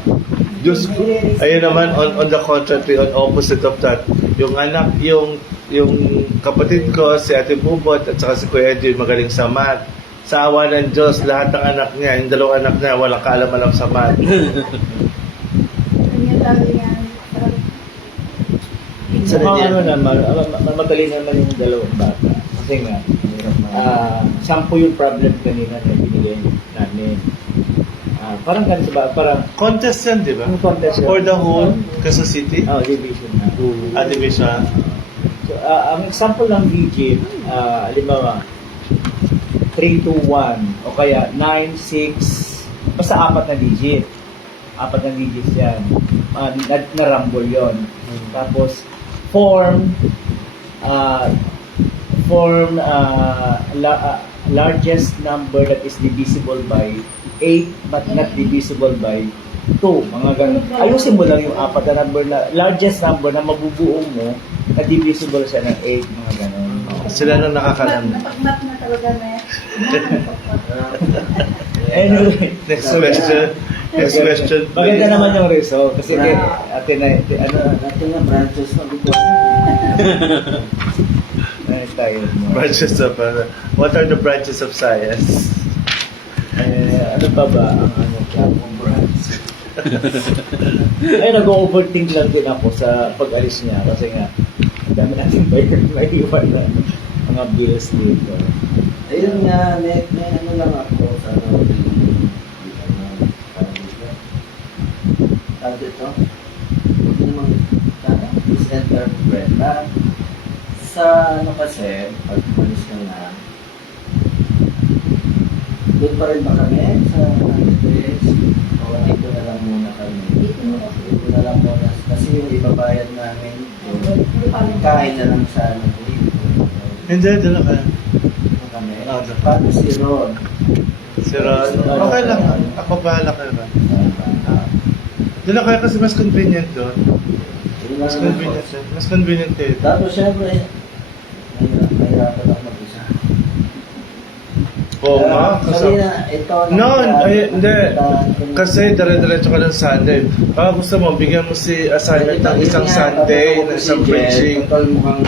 Diyos ko. Ayun naman, on the contrary, on opposite of that, yung anak, yung yung kapatid ko, si Ate Bubot, at saka si Kuya Edwin, magaling sa math. Sa awa ng Diyos, lahat ng anak niya, yung dalawang anak niya, walang kaalam-alam sa math. Ano yung tawag yan? Sa Mukhang ganyan. magaling naman yung dalawang bata. Kasi nga, 10 yung problem kanina na binigay namin. Parang ganito ba? Parang, Contest yan, di ba? ano contest yun? For the whole Quezon City? Division na. Division. So, ang example ng digit, halimbawa, 3, 2, 1, o kaya 9, 6, basta 4 na digit. 4 na digits yan. Na-rumble yun. Tapos, form largest number that is divisible by 8 but not divisible by 2. Mga ganun. Ayusin mo lang yung 4 na number na largest number na mabubuo mo na divisible siya ng 8. Mga ganun. Sila nang nakakalam. Napag-map na talaga na. Anyway. Next question. Next question. Maganda naman yung result kasi natin Natin na branches na dito. tayo mo. Branches of, what are the branches of science? Ano pa ba ang branch? Nag-overthink lang din ako sa pag-alis niya kasi nga dami natin maiiwan na mga bills dito. Ayun nga, may ano lang ako sa ano, dito. Huwag namang misinterpret. Sa ano kasi, pag malis ka na, doon pa rin ba kami sa Andres? O dito na lang muna kami? Dito na lang muna. Kasi yung ibabayad namin, kain na lang sa ano dito. Hindi, dala ka. Kami. Ah, doon. Paano si Ron? Si Ron. Okay lang. Ako bahala ka Ron. Dala kaya kasi mas convenient doon. Mas convenient. Mas convenient eh. Tapos syempre, mahirapan ako mag-isa. Oo nga. Sabi na, ito No, hindi. Kasi dire-diretso ka ng Sunday. Baka gusto mo, bigyan mo si assignment ng isang Sunday, ng isang preaching. Total mukhang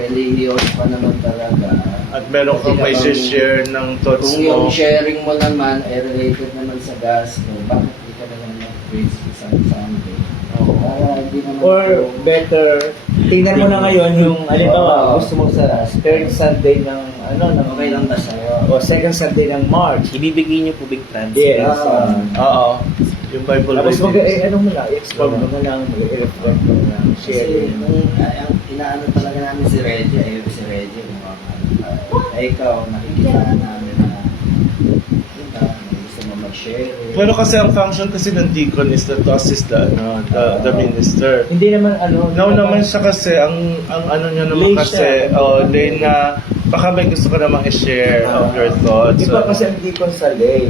religious pa naman talaga. At meron kang may share ng thoughts Kung yung mo. sharing mo naman ay related naman sa gasto, bakit di ka naman mag-preach isang Sunday? Para hindi naman Or better, tingnan mo na ngayon yung halimbawa, Oo. gusto mo sa third Sunday ng okay lang ba sa'yo? o second Sunday ng March. Ibibigay niyo po big transfer. Yes. Oo. Yung Bible Tapos reading. ano mo lang, i-explore mo na lang, i-reflect mo na lang, Kasi share mo. ang inaano talaga namin si Reggie, si Reggie, ay ikaw, nakikita namin na gusto mo mag-share. Pero kasi ang function kasi ng deacon is to assist the minister. Hindi naman Now naman siya kasi, ang ano niya naman Lay kasi, siya. lay na, baka may gusto ka namang i-share of your thoughts. Iba kasi ang deacon sa lay.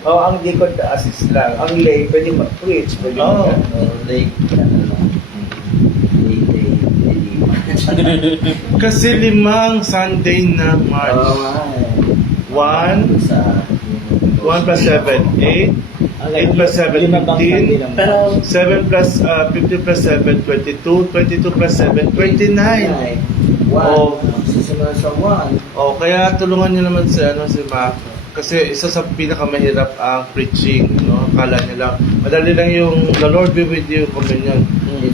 Ang deacon to assist lang. Ang lay, pwede mag-preach, pwede Oo. Late, Kasi 5 Sunday na March. 1 Sa 1 plus 7, 8. 8 plus 7, 15. Pero 7 plus 15 plus 7, 22. 22 plus 7, 29. Oh. Sisimula sa 1. Kaya tulungan niyo naman si Mac. Kasi isa sa pinakamahirap ang preaching, no? Akala niya lang, madali lang yung the Lord be with you, communion.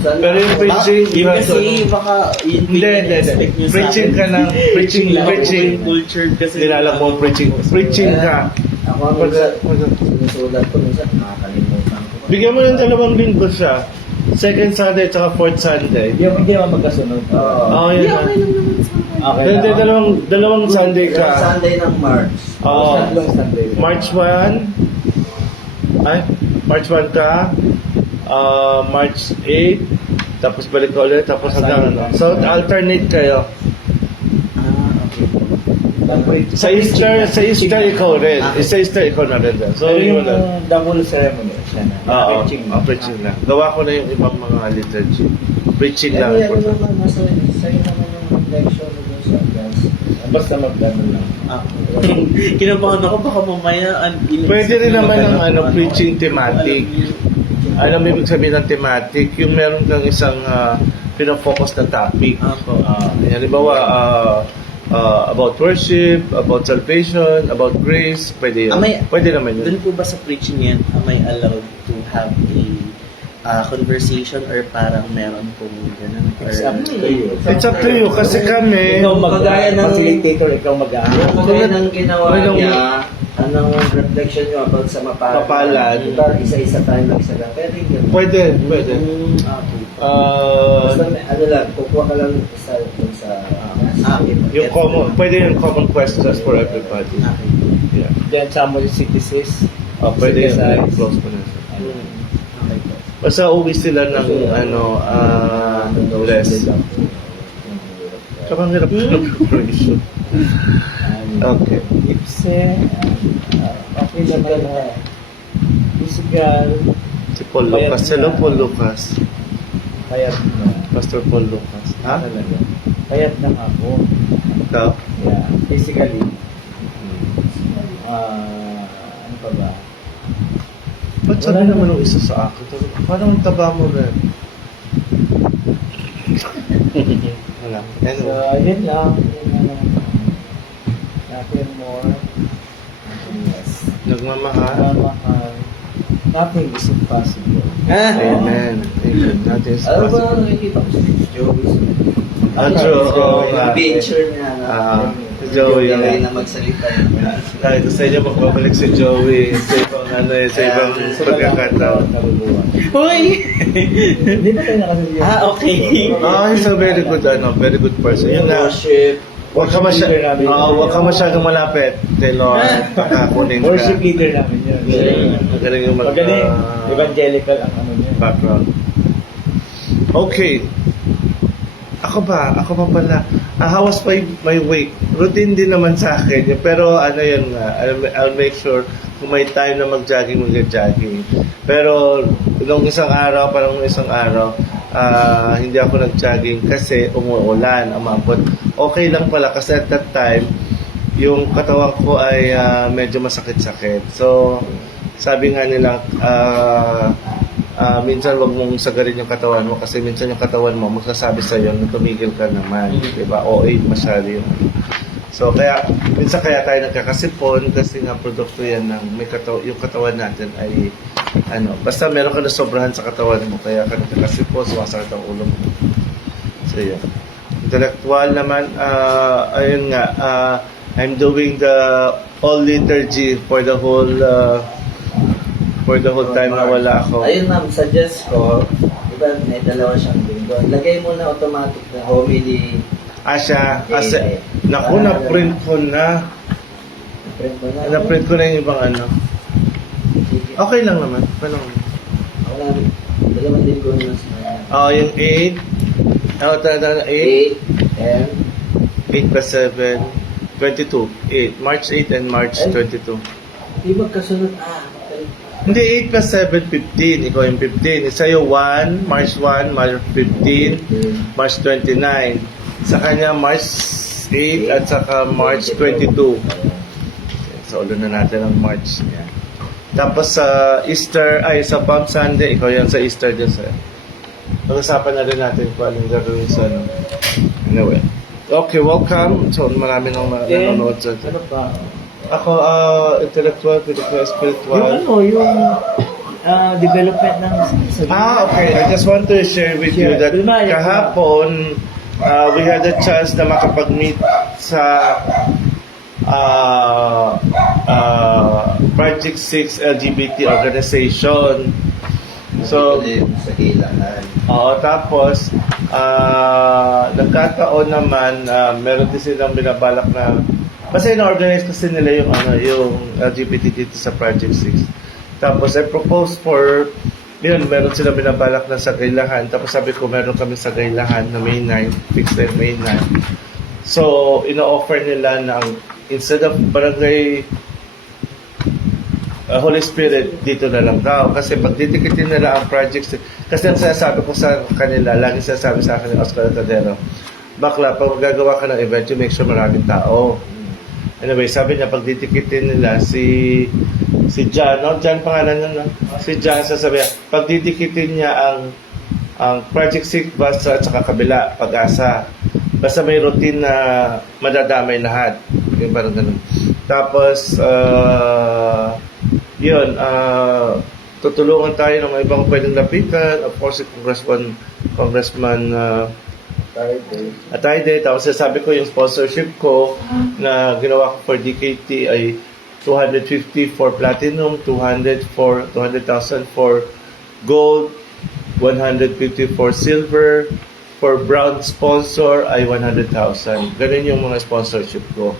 Pero yung preaching, yun have to- kasi baka yun Hindi. expect nyo sa Preaching akin. ka ng, preaching. Culture kasi. Hindi na alam mo preaching. Preaching ka. Ako minsan, sinusulat ko minsan, makakalimutan ko. Bigyan mo ng 2 linggo siya. Second Sunday, tsaka fourth Sunday. Hindi naman magkasunod. Oo, yun na. Okay. Hindi, dalawang Sunday ka. Sunday ng March. Oo. Tatlong Sunday. March 1. March 1 ka. March 8. Tapos balik ka ulit. Tapos hanggang ano. So, alternate kayo. Sa Easter ikaw rin. Sa Easter ikaw na rin. So, So, yung yun na. double ceremony, siya na. Oo, Preaching. preaching na. Gawa ko na yung ibang mga liturgy. Preaching lang. Ano naman, sa'yo naman yung reflection mo dun sa gas. Basta magdano lang. Kinabahan ako baka mamaya. Pwede rin naman ng preaching thematic. Alam mo ibig sabihin ng thematic? Yung meron kang isang pinafocus na topic. Ako. Halimbawa, about worship, about salvation, about grace, pwede yun. Pwede naman yun. Doon po ba sa preaching yan, am I allowed to have a conversation or parang meron pong ganun? It's up to you. It's up to you kasi kami, Ikaw Kagaya ng- facilitator, ikaw mag-aaral. Kagaya ng ginawa Ano- niya, anong reflection nyo about sa Mapalad. Diba, isa-isa tayo nagsaga. Pwede yun. pwede. Okay. Basta ano lang, kukuha ka lang isa dun sa... Yung common, pwede yung common questions for everybody. Okay. Yeah. Then, some of the citizens. Pwede yung Citizens. close mo na. Okay po. Basta uwi sila ng less. Tsaka ang hirap ng preparation. Okay. Ipse, okay naman na. Physical, Si Paul Lucas. Hello, Paul Lucas. payat na. Pastor Paul Lucas. Ha? Talaga. Payat na ako. Ikaw? Yeah, physically. Ano pa ba? Ba't sabi naman ng isa sa akin? Parang ang taba mo rin. Wala. So, Anyway. yun lang. Nothing more. Nothing less. Nagmamahal. Mamahal. Nothing is impossible. Amen. Amen. Nothing is Ano ba possible. nakikita ko sa Joey? True. Oo nga. Yung picture niya na si Joey, yung na magsalita. Kahit sa inyo, magbabalik si Joey sa ibang sa ibang pagkakataon. Hoy! Hindi ba tayo nakasali? Okay. He's a very good person. Yun na. Worship. Huwag ka masyadong malapit kay Lord. Pakakunin ka. Worship leader namin yun. Magaling yung Magaling. Evangelical ang ano niya. background. Okay. Ako pa pala. How was my week? Routine din naman sa akin. Pero ano yun nga, I'll make sure kung may time na mag-jogging, mag-jogging. Pero nung isang araw, hindi ako nag-jogging kasi umuulan, umabot. Okay lang pala kasi at that time, yung katawan ko ay medyo masakit-sakit. So, sabi nga nila, minsan wag mong sagarin yung katawan mo kasi minsan yung katawan mo magsasabi sa iyo na tumigil ka naman, 'di ba? OA masyado yun. So kaya minsan tayo nagkakasipon kasi nga produkto yan ng yung katawan natin ay basta meron ka na sobrahan sa katawan mo kaya ka nagkakasipon, sumasakit ang ulo mo. So yun. Intellectual naman, ayun nga, I'm doing the all liturgy for the whole time na wala ako. Ayun ma'am, suggest ko, diba may dalawa siyang linggo. Lagay mo na automatic na homily. Kasi, naku, na-print ko na. Print mo na. Na-print ko na yung ibang Okay lang naman. Paano? Wala, dalawang linggo na sa Yung 8. 8. 8 and 8 plus 7. 22. 8. March 8 and March 22. di magkasunod. Hindi, 8 plus 7, 15. Ikaw yung 15. Isa yung 1, March 1, March 15, March 29. Sa kanya, March 8 at saka March 22. So, ulo na natin ang March. Yan. Tapos sa sa Palm Sunday, ikaw yan sa Easter din sa. Pag-usapan na rin natin kung anong gagawin sa Anyway. Okay, welcome. So, marami nang nanonood sa Ano pa? Ako, intellectual, spiritual. Yung development ng Okay. I just want to share with you that kahapon, we had a chance na makapag-meet sa Project 6 LGBT organization. So, sa ilangan. tapos, nagkataon naman, meron din silang binabalak na kasi na-organize kasi nila yung LGBT dito sa Project 6. Tapos, I proposed for, meron sila binabalak na sa Gaylahan. Tapos sabi ko, meron kami sa Gaylahan na May 9, fixed time May 9. So, ino-offer nila na instead of barangay Holy Spirit, dito na lang daw. Kasi pag didikitin nila ang Project 6, kasi ang sinasabi ko sa kanila, lagi sinasabi sa akin ni Oscar Tadero, bakla, pag gagawa ka ng event, you make sure maraming tao. Anyway, sabi niya, pag didikitin nila si John, John pangalan niya, no? Si John, sasabi niya, pag didikitin niya ang Ang Project 6, basta at saka kabila, Pag-asa. Basta may routine na madadamay lahat. Yung parang ganun. Tapos, tutulungan tayo ng mga ibang pwedeng lapitan. Of course, si Congressman Atayde. Tapos sabi ko yung sponsorship ko na ginawa ko for DKT ay 250 for platinum, 200,000 for gold, 150 for silver, for brown sponsor ay 100,000. Ganun yung mga sponsorship ko.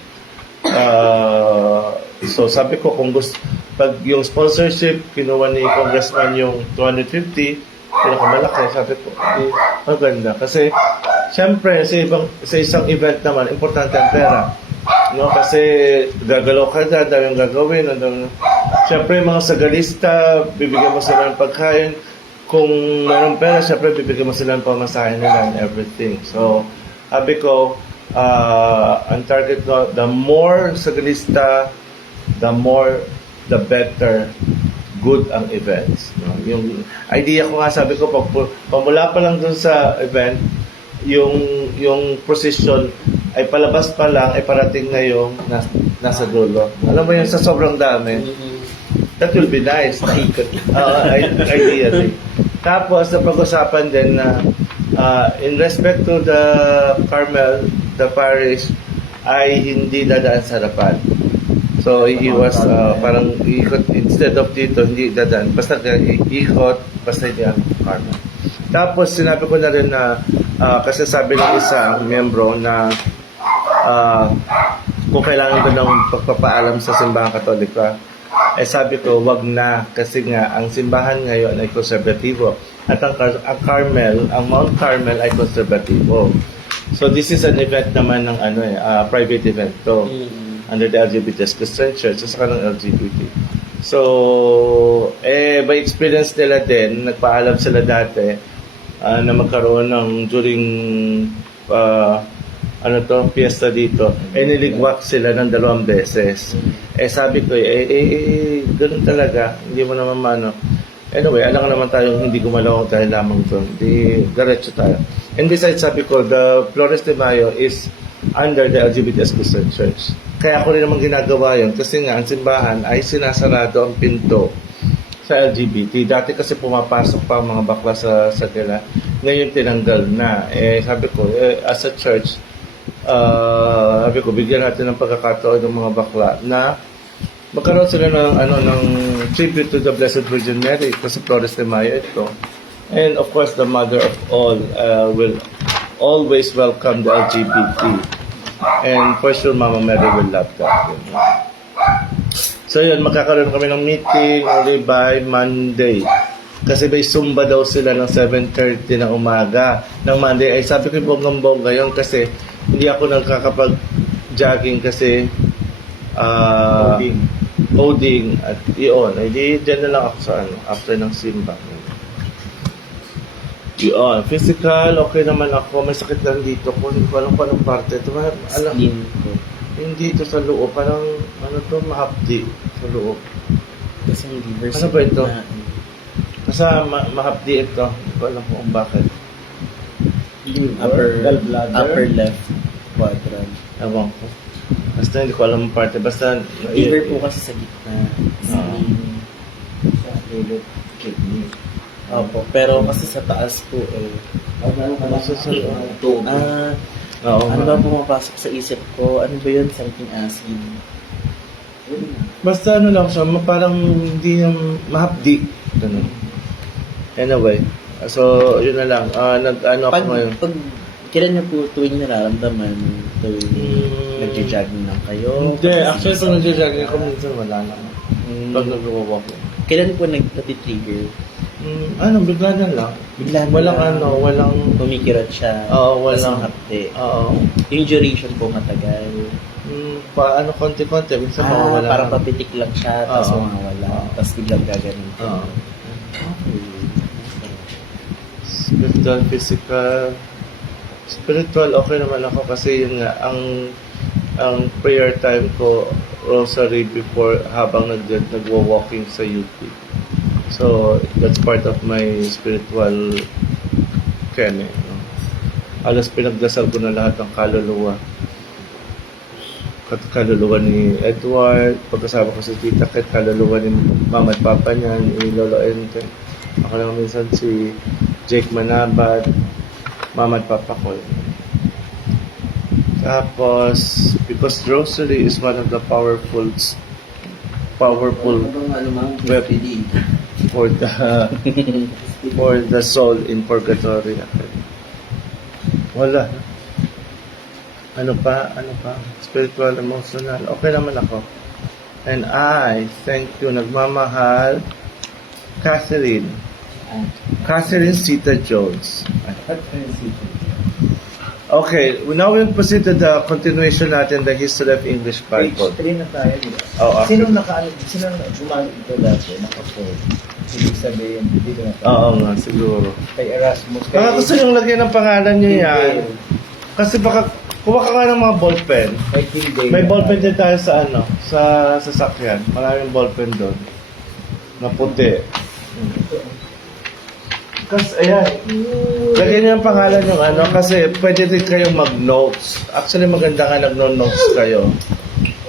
So sabi ko kung gusto, pag yung sponsorship kinuha ni Congressman yung 250, pinakamalaki, sabi ko, maganda. Kasi syempre sa isang event naman, importante ang pera. No, kasi gagalaw ka na, daming gagawin. Siyempre, mga sagalista, bibigyan mo sila ng pagkain. Kung mayroong pera, siyempre, bibigyan mo sila ng pamasahin nila and everything. So, sabi ko, ang target ko, the more sagalista, the better good ang events. No? Yung idea ko nga, sabi ko, pamula pa lang dun sa event, yung procession ay palabas pa lang, ay parating na yung nasa dulo. Alam mo yun, sa sobrang dami, that will be nice. Idea din. Tapos, napag-usapan din na in respect to the Carmel, the parish, ay hindi dadaan sa harapan. So, iiwas, parang ikot, instead of dito, hindi dadaan. Basta ikot, basta hindi ang Carmel. Tapos, sinabi ko na rin na, kasi sabi ng isang membro na kung kailangan ko ng pagpapaalam sa simbahan katolika, sabi ko, wag na, kasi nga, ang simbahan ngayon ay konserbatibo. At ang Carmel, ang Mount Carmel ay konserbatibo. So, this is an event naman ng private event to. Under the LGBT Christian Church, sa kanang LGBT. So, by experience nila din, nagpaalam sila dati na magkaroon ng during fiesta dito, niligwak sila ng 2 beses. Sabi ko, ganun talaga, hindi mo naman mano. Anyway, alam naman tayong hindi gumalaw dahil lamang doon. Di, diretso tayo. And besides, sabi ko, the Flores de Mayo is under the LGBT Christian Church. Kaya ako rin naman ginagawa yun kasi nga ang simbahan ay sinasarado ang pinto sa LGBT. Dati kasi pumapasok pa ang mga bakla sa kanila. Ngayon tinanggal na. Sabi ko, as a church, sabi ko, bigyan natin ng pagkakataon ng mga bakla na magkaroon sila ng tribute to the Blessed Virgin Mary kasi Flores de Mayo ito. And of course, the mother of all will always welcome the LGBT. And for sure, Mama Mary will love that. So yun, magkakaroon kami ng meeting only by Monday. Kasi may Zumba daw sila ng 7:30 ng umaga. Ng Monday, ay sabi ko bonggang-bongga yun kasi hindi ako nagkakapag-jogging kasi Oding at iyon. Ay di, dyan na lang ako sa after ng Simba. Yun, physical, okay naman ako. May sakit lang dito. Kung hindi ko alam pa ng parte. Ito, Skin ko. Hindi ito sa loob. Parang, mahapdi sa loob. Kasi yung liver Ano ba ito? Kasi mahapdi ito. Hindi ko alam kung bakit. Yung upper left quadrant. Ewan ko. Basta hindi ko alam ang parte. Basta, Liver po kasi sa gitna. Skin. Sa liver, kidney. Opo, pero kasi sa taas po ano ba pumapasok sa isip ko? Ano ba yun? Something acid. Basta lang siya, parang hindi niya mahapdi. Ganun. Anyway, so yun na lang. Ako ngayon. Pag kailan niyo po tuwing nararamdaman, tuwing nagja-jogging lang kayo? Hindi, actually pag nagja-jogging ako, minsan wala naman. Pag nag-walk. Kailan po nag-trigger? Bigla na lang. Bigla na Walang lang. walang... Pumikirot siya. Oo, Tapos walang... mahapdi. Oo. Yung duration po matagal. Konti-konti. Minsan mawawala. Parang papitik lang siya, tapos Oo. mawawala. Oo. Tapos biglang gaganin. Oo. Spiritual, physical. Spiritual, okay naman ako kasi yun nga, ang prayer time ko, rosary before, habang nagwo-walking sa UP. So, that's part of my spiritual Ken eh. No? Alas pinagdasal ko na lahat ng kaluluwa. Kaluluwa ni Edward, pagkasama ko si Tita Ket, kaluluwa ni Mama at Papa niya, ni Lolo Ente. Ako lang minsan si Jake Manabat, Mama at Papa ko. Tapos, because rosary is one of the powerful Ano mang Web. SPD. for the soul in purgatory. Wala. Ano pa? Spiritual, emotional. Okay naman ako. And I thank you, nagmamahal, Catherine Sita Jones. Okay, now we'll proceed to the continuation natin, the history of English Page Bible. 3 na tayo, di ba? Oo. Sino gumamit ito dati? Naka-4. Ibig sabihin, dito na tayo. Oo nga, siguro. Kay Erasmus. Baka gusto niyong lagyan ng pangalan niyo yan. Kasi baka, kuha ka nga ng mga ballpen. Kay King Day. May ballpen din tayo sa sa sasakyan. Maraming ballpen doon. Na puti. Kasi, ayan. Lagyan niyo ang pangalan yung kasi pwede din kayong mag-notes. Actually, maganda nga nag-notes kayo.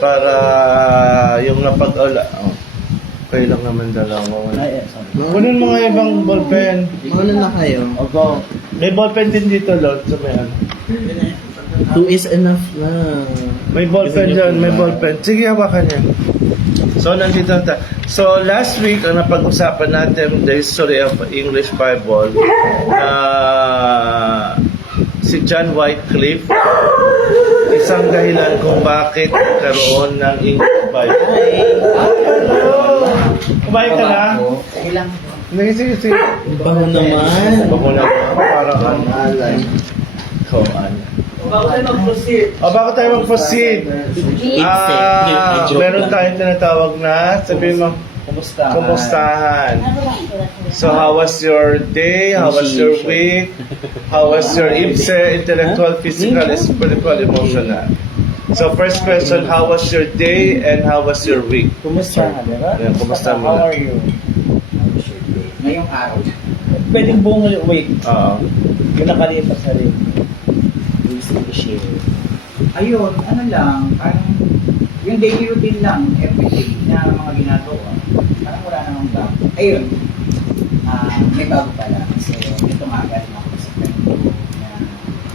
Para yung kayo lang naman dalawa. Sorry. Kunin mo nga ibang ballpen. Mauna na kayo. Opo. May ballpen din dito, Lord. So, may 2 is enough na. May ballpen dyan, may ballpen. Sige, hawakan yan. So, nandito na tayo. So, last week, ang napag-usapan natin, the history of English Bible, si John Wycliffe, isang dahilan kung bakit karoon ng English Bible. Hello! Kumain ka na? Sige lang. Sige. Baho naman. Bago na parang alay. Ikaw, bago tayo mag-proceed. Meron tayong tinatawag na, sabihin mo, kumustahan. So, how was your day? How was your week? How was your intellectual, physical, spiritual, emotional? So, first question, how was your day and how was your week? Kumusta ka, di ba? Yeah, kumusta mo? How are you? Ngayong araw. Pwedeng buong week. Oo. Yung nakalipas na rin. Ayun, ano lang, parang yung daily routine lang, everyday na mga ginagawa. Parang wala namang bago. Ayun, may bago pala. Kasi ito nga galing ako sa friend ko na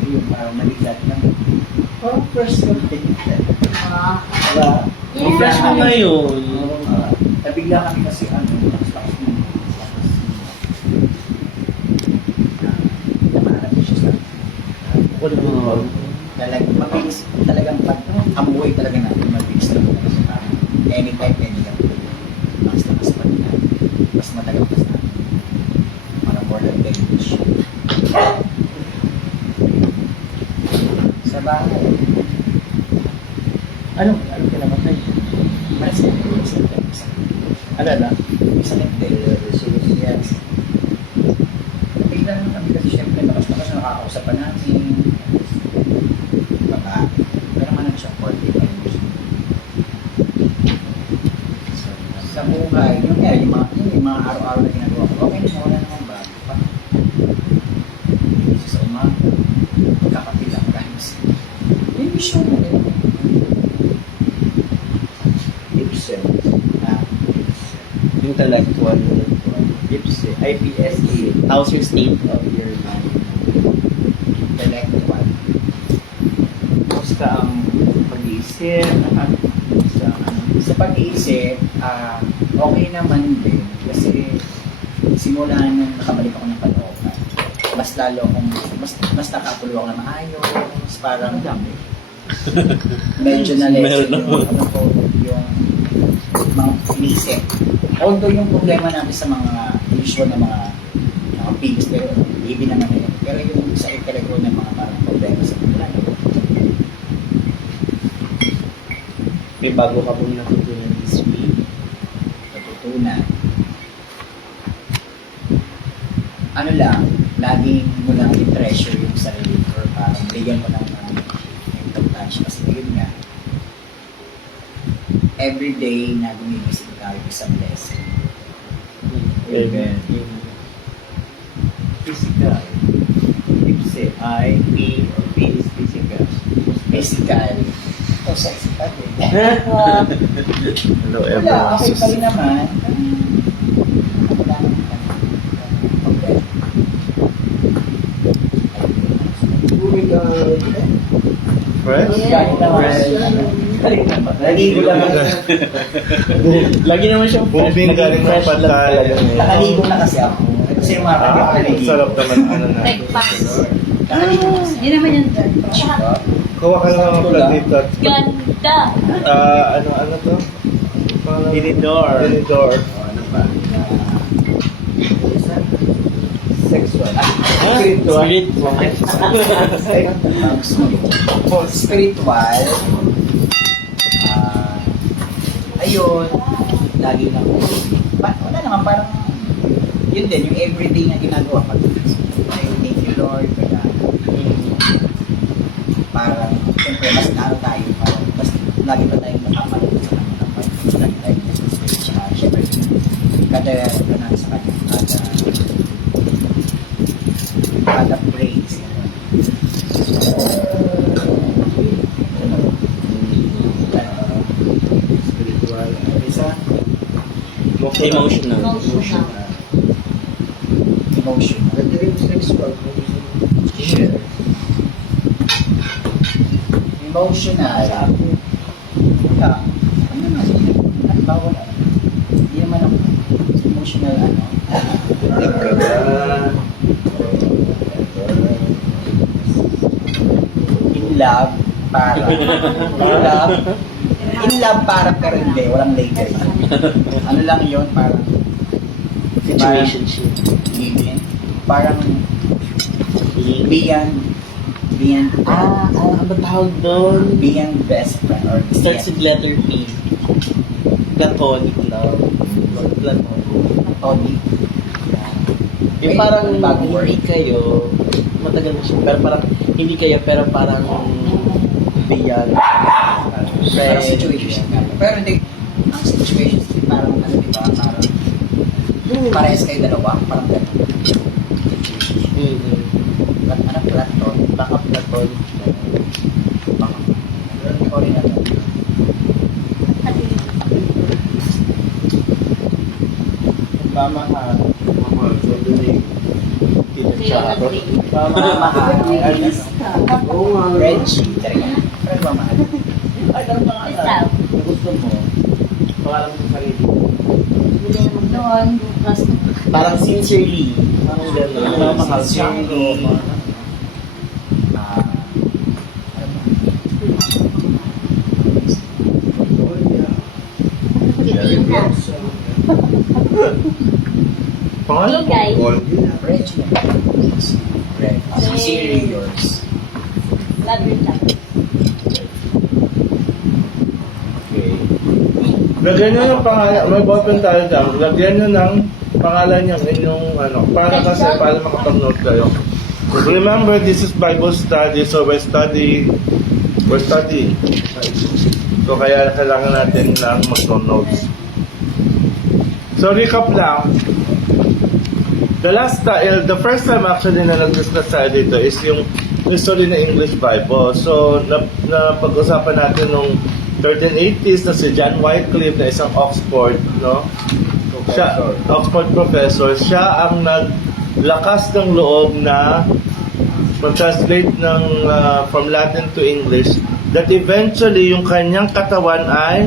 yun, parang maliglat lang. Parang first ko maliglat. Diba? Refresh mo ngayon. Nabigla kami kasi lakas mo. Namarap siya sa talagang pag amuhay talaga natin mabilis lang anytime, mas pa rin natin. Mas matagal pa sa natin. Parang more than 10 years. Sa bahay. Anong pinapatay? Mas Ano na? Isa yes. Bigla naman kami kasi syempre bakas na nakakausap pa namin. Baka, pero naman siya 45 years. Sa buhay, yung mga araw-araw na ginagawa ko, okay na wala namang bago pa. Sa umaga, magkakapila, guys. Yung mission mo rin. Ibsen. Intellectual. Ibsen. IPSE. How's your state of your mind? Intellectual. Basta ang pag-iisip, Sa pag-iisip, okay naman din kasi simula nung nakabalik ako ng Caloocan, mas lalo akong mas nakapuluwang na maayos, parang medyo na lesson yung yung mga iniisip. Although yung problema natin sa mga usual na mga pigs, pero ibig naman na yun. Pero yung sa intellectual na mga parang problema sa buhay. May bago ka pong natutunan this week. Natutunan. Ano lang, laging mo lang i-treasure yung sarili or parang bigyan mo lang ng importansya. Kasi yun nga, everyday na gumigising tayo isang blessing. Amen. Physical. P is physical. Physical. Oh, sexy pa din. Wow. Hello Wala, everyone. okay pa rin naman. Wala naman. Okay. Fresh? Galing naman. Galing naman. Naligo naman. Lagi naman siyang Buming galing ng fresh lang patay. talaga ngayon. Nakaligo na kasi ako. Kasi yung mga kapatid ko Ang naligo. sarap naman ano na. Breakfast. Nakaligo na kasi. Hindi naman yan dyan. Kuha ka lang ng platito at Ganda. ano to? Tinidor. Tinidor. Ano pa? Sexual. Spiritual. For spiritual, ayun, lagi na ko. Wala naman, parang, yun din, yung everyday na ginagawa ko. Thank you Lord, kaya, parang, siyempre, mas naano tayo, parang, mas lagi pa tayong nakapanood sa kanya, lagi tayong spiritual. Siyempre, kada sa kanya, kada praise. Spiritual. Isa? Emotional. Emotional. Emotional. Sure. Emotional. Wala. Ano naman yun? Halimbawa wala. Hindi naman ako emotional ano. In love. Para. In love para pero hindi. Walang later. Ano lang yun? Parang Situationship. parang beyond Ano ba tawag doon? beyond best friend or Starts with letter P. Platonic love. Platonic. Tony. Yung parang Bagong word. hindi kayo, matagal na siya, pero parang hindi kayo, pero parang beyond. Parang situation nga. Pero hindi, ang situation parang ano diba, parang parehas kayo dalawa, parang gano'n. Ano, platon? Baka platonic. Baka. Ikaw rin ano. Mamahal. Mamahal. So, doon eh. Tinacharo. Mamahal. Oo nga. Reggie. Talaga. Pero mamahal. Ay, ganun pa nga. Basta. Gusto mo. Parang sa sarili. Hindi naman doon. Bukas. Parang sincerely. Parang gano'n. Mamahal. Sincerely. Pangalan? Hey, guys. Reggie. Reggie. Sincerely yours. Love your job. Okay. Lagyan nyo yung pangalan, may button tayo dyan. Lagyan nyo ng pangalan yung inyong ano, para kasi para makapag-note kayo. Remember, this is Bible study, so we're studying. So kaya kailangan natin lang mag-notes. So recap lang. The first time actually na nag-discuss tayo dito is yung history ng English Bible. So pag-usapan natin nung 1380s na si John Wycliffe na isang Oxford, no? Oxford professor. Siya ang naglakas ng loob na mag-translate ng from Latin to English, that eventually yung kanyang katawan ay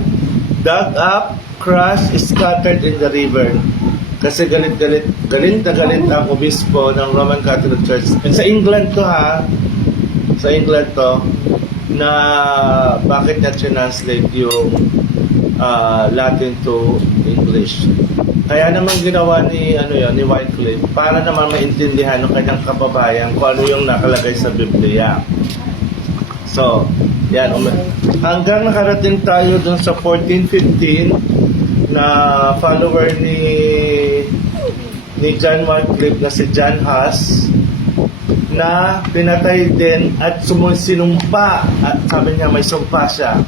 dug up, crushed, scattered in the river. Kasi galit ang obispo ng Roman Catholic Church. And sa England to ha, sa England to, na bakit niya translate yung Latin to English. Kaya naman ginawa ni Wycliffe para naman maintindihan ng kanyang kababayan kung ano yung nakalagay sa Biblia. So, yan. Hanggang nakarating tayo dun sa 1415 na follower ni John Wycliffe na si John Huss na pinatay din at sinumpa at sabi niya may sumpa siya.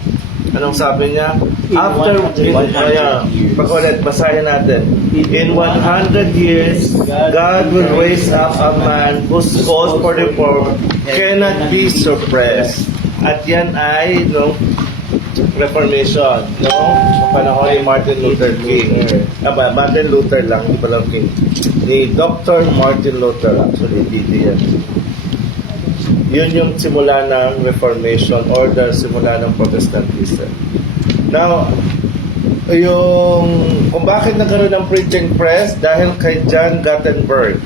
Anong sabi niya? After, 100 years. pag ulit, basahin natin. In 100 years, God will raise up a man whose cause for reform cannot be suppressed. At yan ay, no, Reformation, no? Panahon ni Martin Luther King. Martin Luther lang, hindi pa lang King. Ni Dr. Martin Luther, actually, hindi yan. Yun yung simula ng Reformation or the simula ng Protestantism. Now, kung bakit nagkaroon ng printing press, dahil kay John Gutenberg.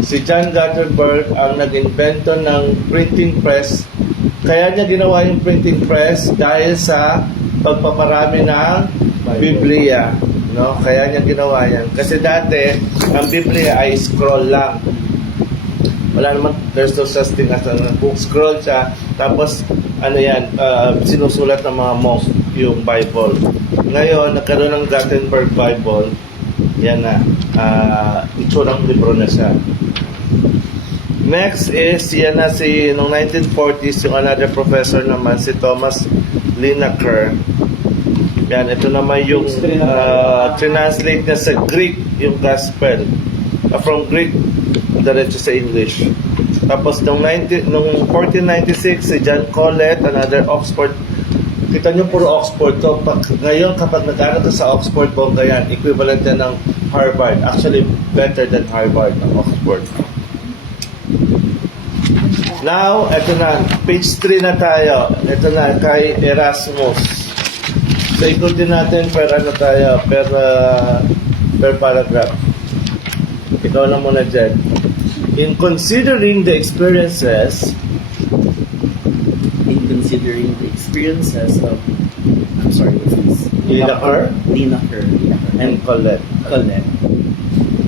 Si John Gutenberg ang nag-invento ng printing press. Kaya niya ginawa yung printing press dahil sa pagpaparami ng Biblia. No? Kaya niya ginawa yan. Kasi dati, ang Biblia ay scroll lang. Wala naman, there's no such thing as a book. Scroll siya, tapos sinusulat ng mga monks yung Bible. Ngayon, nagkaroon ng Gutenberg Bible, yan na, itsurang libro na siya. Next is, yan na noong 1940s, yung another professor naman, si Thomas Lineker. Yan, ito naman yung translate niya sa Greek, yung Gospel. From Greek, diretso sa English. Tapos, noong 1496, si John Colet, another Oxford. Kita nyo, puro Oxford to. Ngayon, kapag nag-aaral ka sa Oxford, bongga yan, equivalent yan ng Harvard. Actually, better than Harvard, ng Oxford. Now, eto na, page 3 na tayo. Ito na, kay Erasmus. So, ikutin natin per paragraph. Ikaw na muna dyan. In considering the experiences of, I'm sorry, what's this? Lineker and Colet.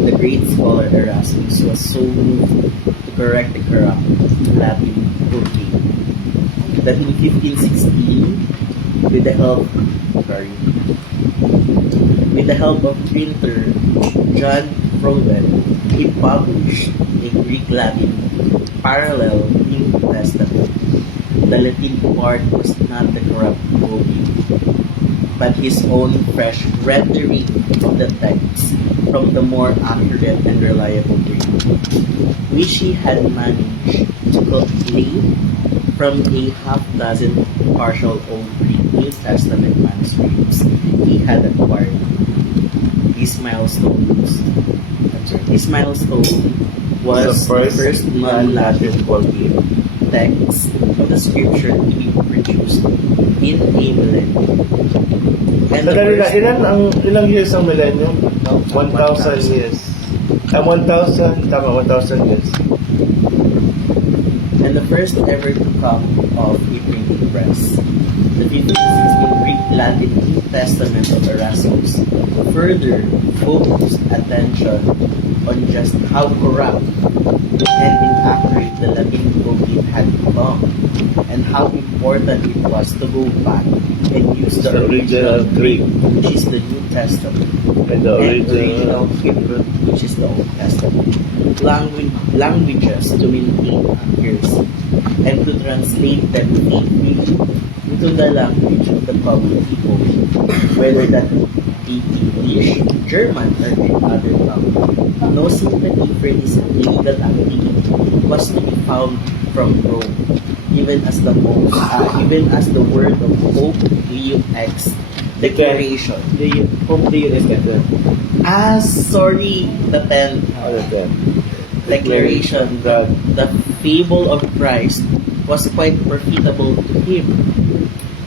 The great scholar Erasmus was so moved to correct the corrupt Latin booking that in 1516, with the help of printer John Froben, he published a Greek-Latin parallel New Testament. The Latin part was not the corrupt booking, but his own fresh rendering of the text from the more accurate and reliable Greek, which he had managed to collate from a half-dozen partial old Greek New Testament manuscripts he had acquired. His milestone was the first non-Latin Vulgate text of the scripture to be produced in a millennium. And the first, Ilang years ang millennium? 1,000 years. 1,000 years. And the first ever to come of a printing press. The 1516 Greek-Latin New Testament of Erasmus further focused attention on just how corrupt and inaccurate the Latin Vulgate had become, and how important it was to go back and use the original Greek, which is the New Testament, and the original Hebrew, which is the Old Testament, languages to maintain accuracy, and to translate them faithfully into the language of the common people, whether that be English, German, or any other tongue. No sympathy for this illegal activity was to be found from Rome, even as the word of Pope Leo X declaration. Pope Leo is better. The 10th declaration that the fable of Christ was quite profitable to him,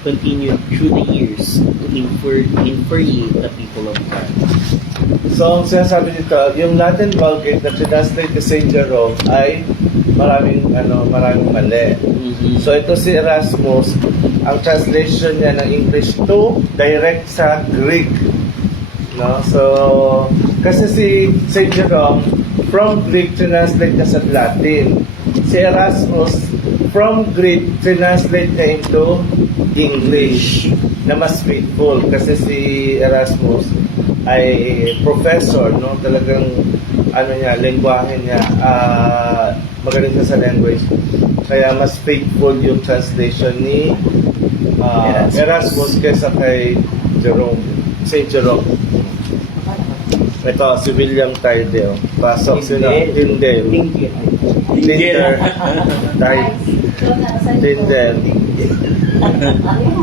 continued through the years to infuriate the people of God. So, ang sinasabi dito, yung Latin Vulgate na translate ni St. Jerome ay maraming mali. So, ito si Erasmus, ang translation niya ng English to direct sa Greek. No? So, kasi si St. Jerome, from Greek, translate niya sa Latin. Si Erasmus, from Greek, translate niya into English na mas faithful. Kasi si Erasmus ay professor, no? Talagang lengguwahe niya, magaling siya sa language. Kaya mas faithful yung translation ni Erasmus kaysa kay Jerome. St. Jerome. Ito, si William Tyndale. Pasok sila. Tyndale. Tyndale. Tyndale.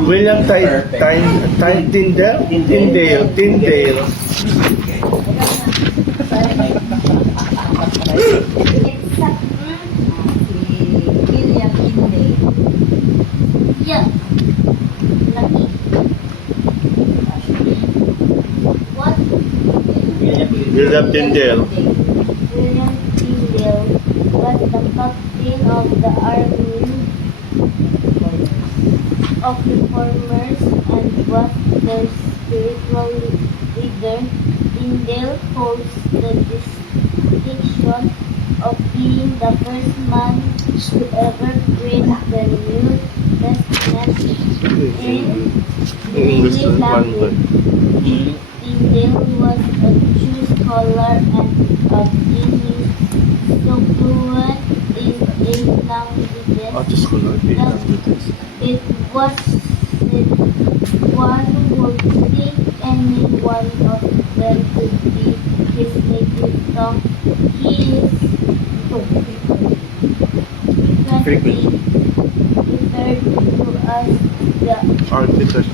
William Tyndale. Tyndale. William Tyndale. Yeah. Lucky. What? William Tyndale. William Tyndale was the captain of the army of reformers and was their spiritual leader. Tyndale holds the distinction of being the first man to ever print the New Testament in English English one language. Tyndale was a true scholar and a genius, so fluent in 8 languages. Just ko lang. It was said one would think any one of them could be his native tongue. He is frequently referred to as the Architect.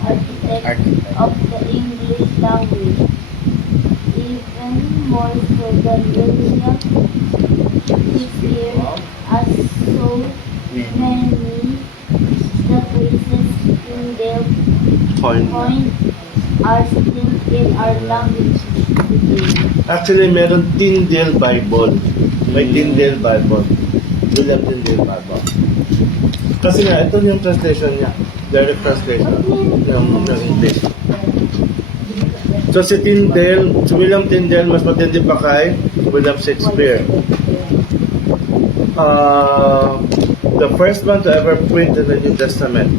architect of the English language, even more so than William Shakespeare, as so many the phrases Tyndale coined are still in our language today. Actually, meron Tyndale Bible. May Tyndale Bible. William Tyndale Bible. Kasi nga, ito yung translation niya. Direct translation ng English. So si Tyndale, si William Tyndale, mas matindi pa kay William Shakespeare. The first one to ever print in the New Testament.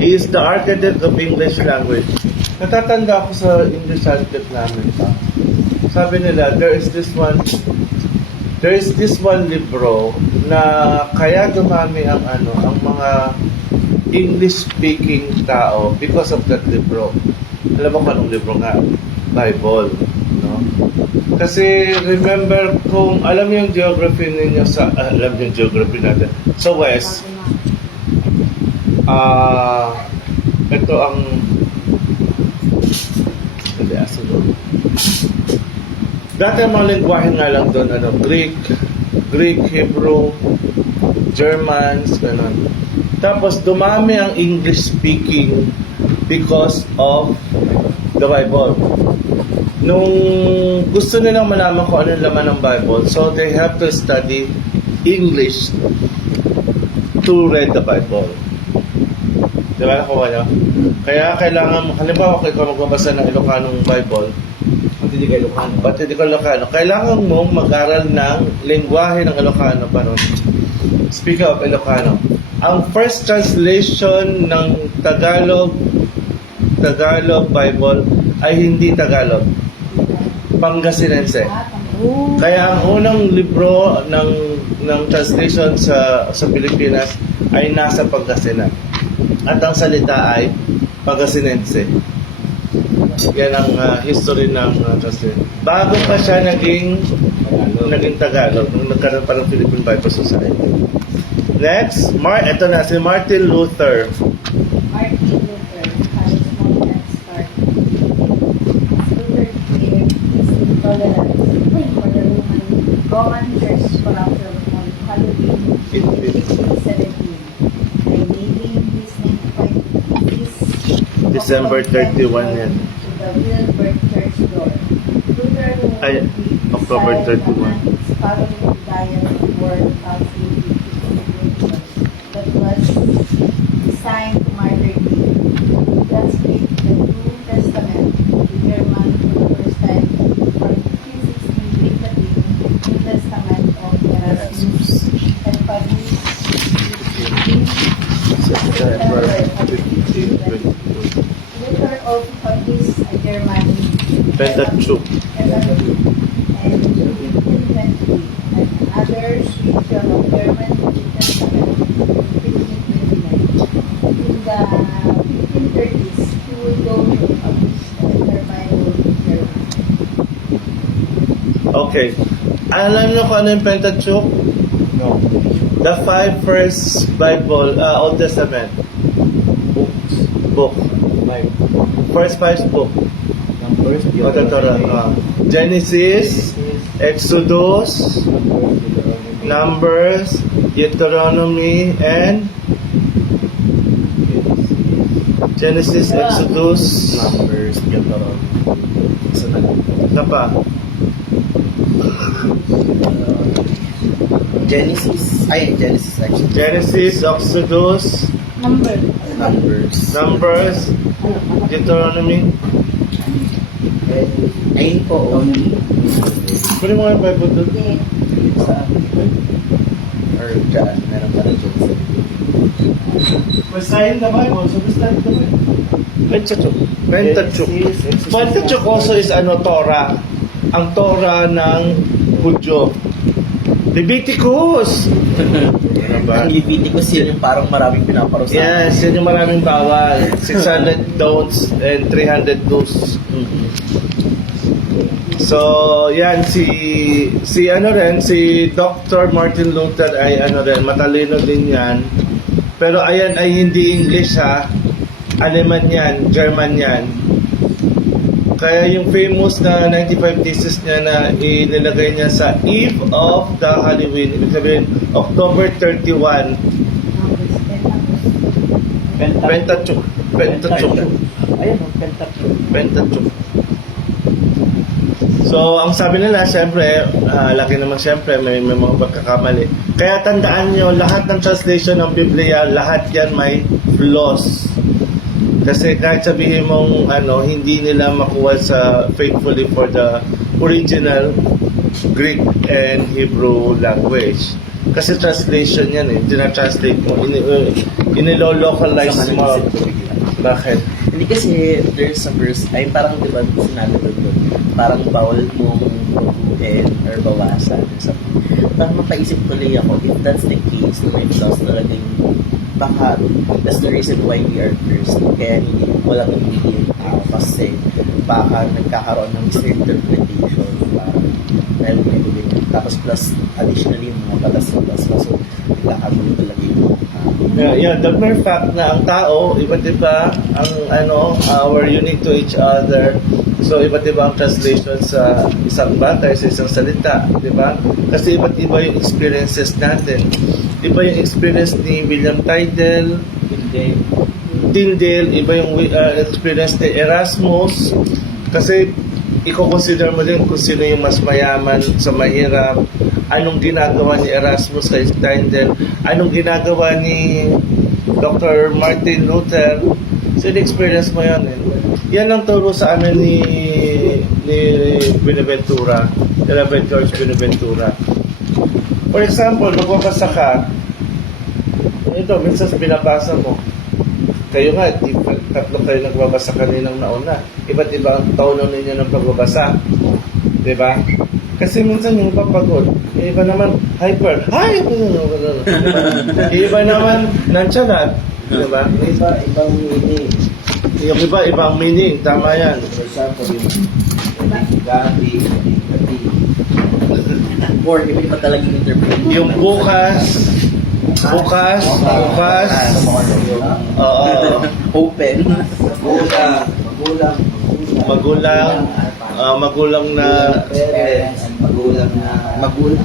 He is the architect of English language. Natatanda ako sa English architect namin pa. Sabi nila, there is this one libro na kaya dumami ang mga English speaking tao because of that libro. Alam mo kung anong libro nga? Bible, no? Kasi remember, kung alam niyo yung geography ninyo alam niyo yung geography natin sa west, ito ang dati ang mga lingwahe nga lang doon, Greek, Hebrew, Germans, ganun. Tapos dumami ang English speaking because of the Bible. Nung gusto nilang malaman kung ano yung laman ng Bible, so they have to study English to read the Bible. Diba nakuha niyo? Kaya kailangan, halimbawa kung ikaw magbabasa ng Ilocanong Bible, Hindi ka Ilocano. ba't hindi ka Ilocano? Kailangan mong mag-aral ng lingwahe ng Ilocano pa ron. Speaking of Ilocano, ang first translation ng Tagalog Bible ay hindi Tagalog, Pangasinense. Kaya ang unang libro ng translation sa Pilipinas ay nasa Pangasinan. At ang salita ay Pangasinense. Yan ang history ng translation. Bago pa siya naging Tagalog, nung nagkaroon pa ng Philippine Bible Society. Next, ito na, si Martin Luther. Martin Luther had a small head start. Luther declared his intolerance for the Roman Church corruption on Halloween 1817 by naming his name December 31 yan. to the Wilberg Church door. Luther Ay, October 31. Following diet for that was designed to martyr him. Translate the New Testament to German for the first time for 1516 with the New Testament of Erasmus and published September 15, Luther also published a German Pentateuch. and 1523 and other scripture of German New Testament 1528. Okay. Alam niyo kung ano yung Pentateuch? No. The 5 first Bible, Old Testament book. First 5 book. Numbers, O the Torah. Genesis, Exodus, Numbers, Deuteronomy, and Genesis, Exodus, Numbers, Deuteronomy. Isa na lang. ano pa? Genesis actually. Genesis, Exodus, Number. Numbers, Deuteronomy. Ayun po. Kunin mo nga yung Bible doon. Or dyan, meron pa rin dyan. Basahin the Bible, so start the Bible. Pentateuch. Pentateuch also is Torah. Ang Torah ng Hudyo. Leviticus! Ang Leviticus yun yung parang maraming pinaparusahan. Yes, yun yung maraming bawal. 600 don'ts and 300 do's. So, yan, si Dr. Martin Luther ay matalino din yan. Pero ayan ay hindi English ha. Aleman yan, German yan. Kaya yung famous na 95 thesis niya na inilagay niya sa Eve of the Halloween, ibig sabihin, October 31, Pentateuch. Ayan, Pentateuch. So, ang sabi nila, siyempre, laki naman siyempre, may mga pagkakamali. Kaya tandaan nyo, lahat ng translation ng Biblia, lahat yan may flaws. Kasi kahit sabihin mong hindi nila makuha sa faithfully for the original Greek and Hebrew language. Kasi translation yan Tina-translate mo. Inilo-localize mo. Bakit? Hindi kasi there's a verse, ay parang diba sinabi ko doon, parang bawal mong baguhin or bawasan or something. Parang mapaisip tuloy ako, if that's the case, may flaws talagang baka that's the reason why we are cursed. Kaya walang immediate kasi baka nagkakaroon ng misinterpretation parang dahil may ganyan. Tapos plus additionally yung mga batas-batas so nagkakagulo talaga yung The mere fact na ang tao, iba't iba we're unique to each other. So, iba't iba ang translation sa isang bagay, sa isang salita, di ba? Kasi iba't iba yung experiences natin. Iba yung experience ni William Tyndale, iba yung experience ni Erasmus. Kasi, i-consider mo din kung sino yung mas mayaman sa mahirap. Anong ginagawa ni Erasmus kay Tyndale? Anong ginagawa ni Dr. Martin Luther? So, in-experience mo yan Yan ang turo sa amin ni Benaventura, Reverend George Benaventura. For example, magbabasa ka, ito, minsan binabasa mo, kayo nga, tatlo kayo nagbabasa kaninang nauna. Iba't iba ang tono ninyo ng pagbabasa. Diba? Kasi minsan yung papagod. Yung iba naman, hyper. Iba naman, nonchalant. Diba? Ibang meaning. Yung iba, ibang meaning. Tama yan. For example, yung gabi, or hindi pa talaga yung interpretation. Yung bukas. Oo. Open. Magulang na parents, magulang na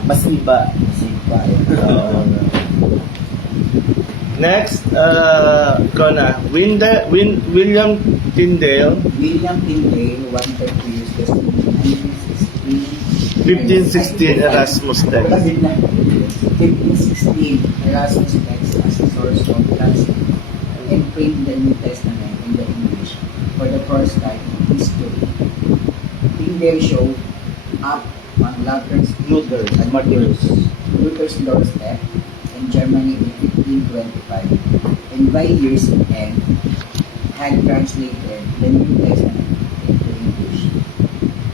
Masiba. Next, ikaw na. William Tyndale, William Tyndale, 130 years testimony, 1516 Erasmus text. 1516 Erasmus text as a source of classic and framed the New Testament in the English for the first time in history. Tyndale showed up on Luther's doorstep in Germany in 1525 and by year's end had translated the New Testament into English.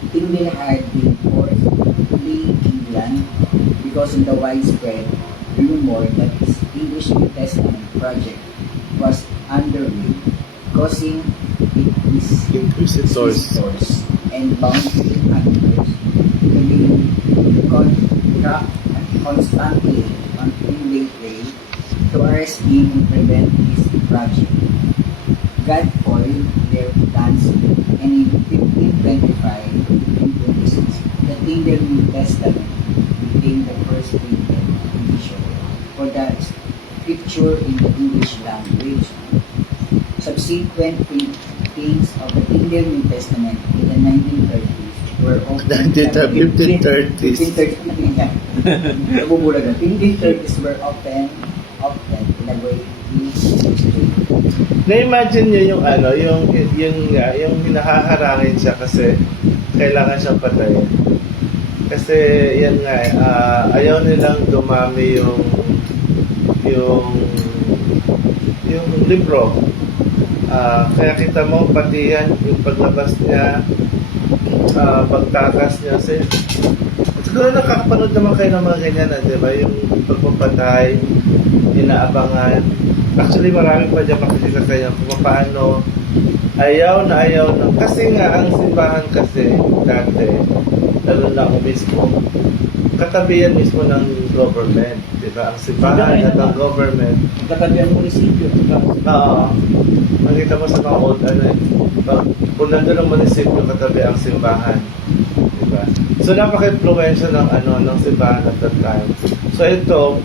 Tyndale had been forced to flee England because of the widespread rumor that his English New Testament project was underway, causing his Inquisitors and bounty hunters to be constantly on whom prey to arrest him and prevent his project. God foiled their plans, and in 1525 and 26, the Tinder New Testament became the first printed edition for the scripture in the English language. Subsequent printings of the Tinder New Testament in the 1930s were often 1530s. 1530s were often elaborated. Na-imagine nyo yung ano, yung hinahaharangin siya kasi kailangan siyang patayin. Kasi yan nga, ayaw nilang dumami yung libro. Kaya kita mo, pati yan, yung paglabas niya, pagtakas niya. Siguro nakakapanood naman kayo ng mga ganyan, di ba? Yung pagpapatay, inaabangan. Actually, marami pa dyan makikita kayo kung paano ayaw na. Kasi nga, ang simbahan kasi dati, lalo na ako mismo, katabi yan mismo ng government. Diba? Ang simbahan at ang government. Katabi ang munisipyo. Oo. Nakita mo sa mga old, kung nandun ang munisipyo, katabi ang simbahan. Diba? So, napaka-influensya ng simbahan at that time. So, ito,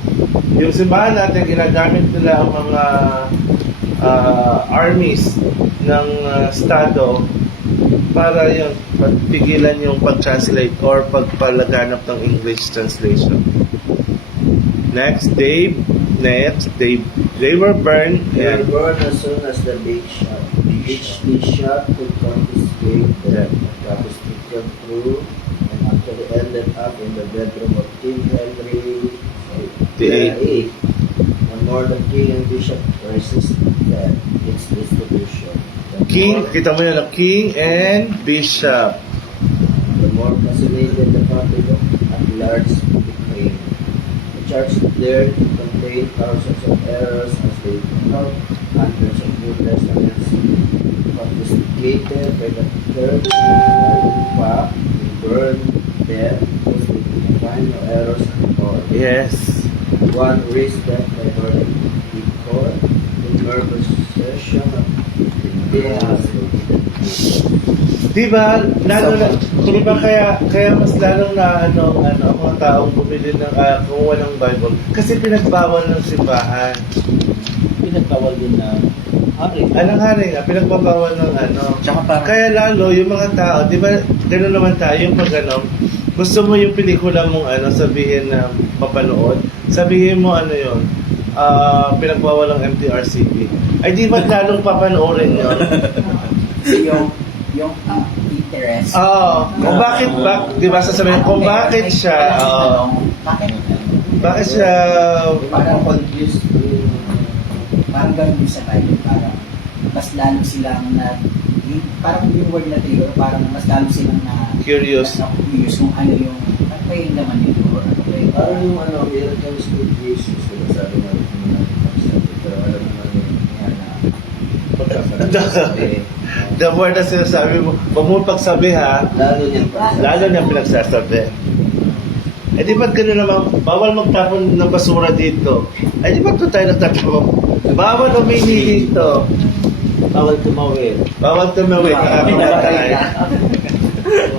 yung simbahan natin, ginagamit nila ang mga armies ng Estado para yung pagpigilan yung pag-translate or pagpalaganap ng English translation. Next, Dave. They were burned. They were born as soon as the bishop could confiscate them. That was taken through and actually ended up in the bedroom of King Henry VIII. When more than king and bishop resisted its distribution. Kita mo yun, King and Bishop. The more fascinated the public at large became. The church dared to contain thousands of errors as they found hundreds of New Testaments confiscated by the church, while in fact they burned them because they could find no errors at all. Yes. One risked death by burning because the nervous session of Diba, kaya mas lalong na ang mga taong bumili ng kumuha ng Bible kasi pinagbawal ng simbahan. Pinagbawal din ng hari. Anong hari nga, pinagbawal ng Tsaka parang- Kaya lalo yung mga tao, di ba, gano'n naman tayo, yung pag gusto mo yung pelikula mong sabihin na mapanood, sabihin mo yun, pinagbawal ng MTRCB. Ay di ba lalong papanoorin yun? yung interest. Kung bakit di ba sasabihin kung bakit siya, bakit siya, Parang confused. Parang ganun din sa Bible. Parang mas lalo silang parang yung word na tayo, parang mas lalo silang Curious. curious kung ano yung yung naman nito. Parang yung here comes good Jesus, sabi nga rin naman pero alam naman yan na the word na sinasabi mo, huwag mo pagsabi ha, lalo niyang pinagsasabi. Eh di ba't gano'n naman, bawal magtapon ng basura dito. Eh di ba't doon tayo nagtatapon? Bawal umini dito. Bawal tumawid. Bawal tumawid. Nakakamatay.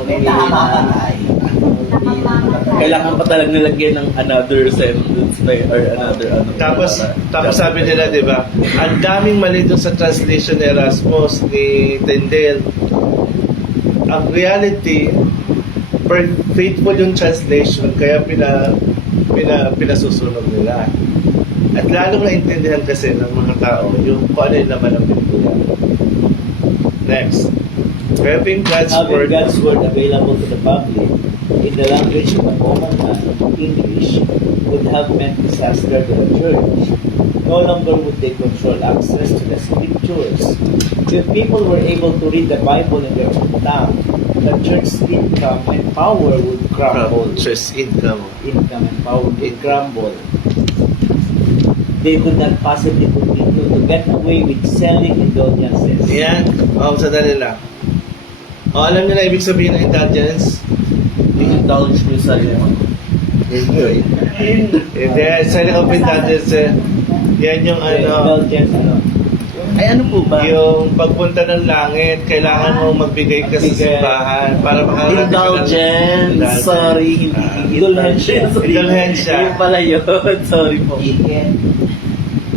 May tama ka tayo. Kailangan pa talaga nilagyan ng another sentence or another Tapos sabi nila, di ba, ang daming mali doon sa translation ni Erasmus, ni Tyndale. Ang reality, faithful yung translation, kaya pinasusunod nila. At lalong naintindihan kasi ng mga tao yung kung ano yung laman ng Biblia. Next. Having God's Word available to the public in the language of a common man, English, would have meant disaster to the church. No longer would they control access to the scriptures. If people were able to read the Bible in their own tongue, the church's income and power would crumble. Church income. Income and power would crumble. They could not possibly continue to get away with selling indulgences. Yan. Sandali lang. alam niyo na ibig sabihin ng indulgence? I-indulge mo yung sarili mo. Enjoy. Hindi, sign of indulgence, yan yung Indulgence, ano? Ay, ano po ba? yung pagpunta ng langit, kailangan mo magbigay ka sa simbahan para makarating ka ng- Indulgence. Sorry, hindi indulgence. Indulhensya. Yun pala yun. Sorry po. Iken.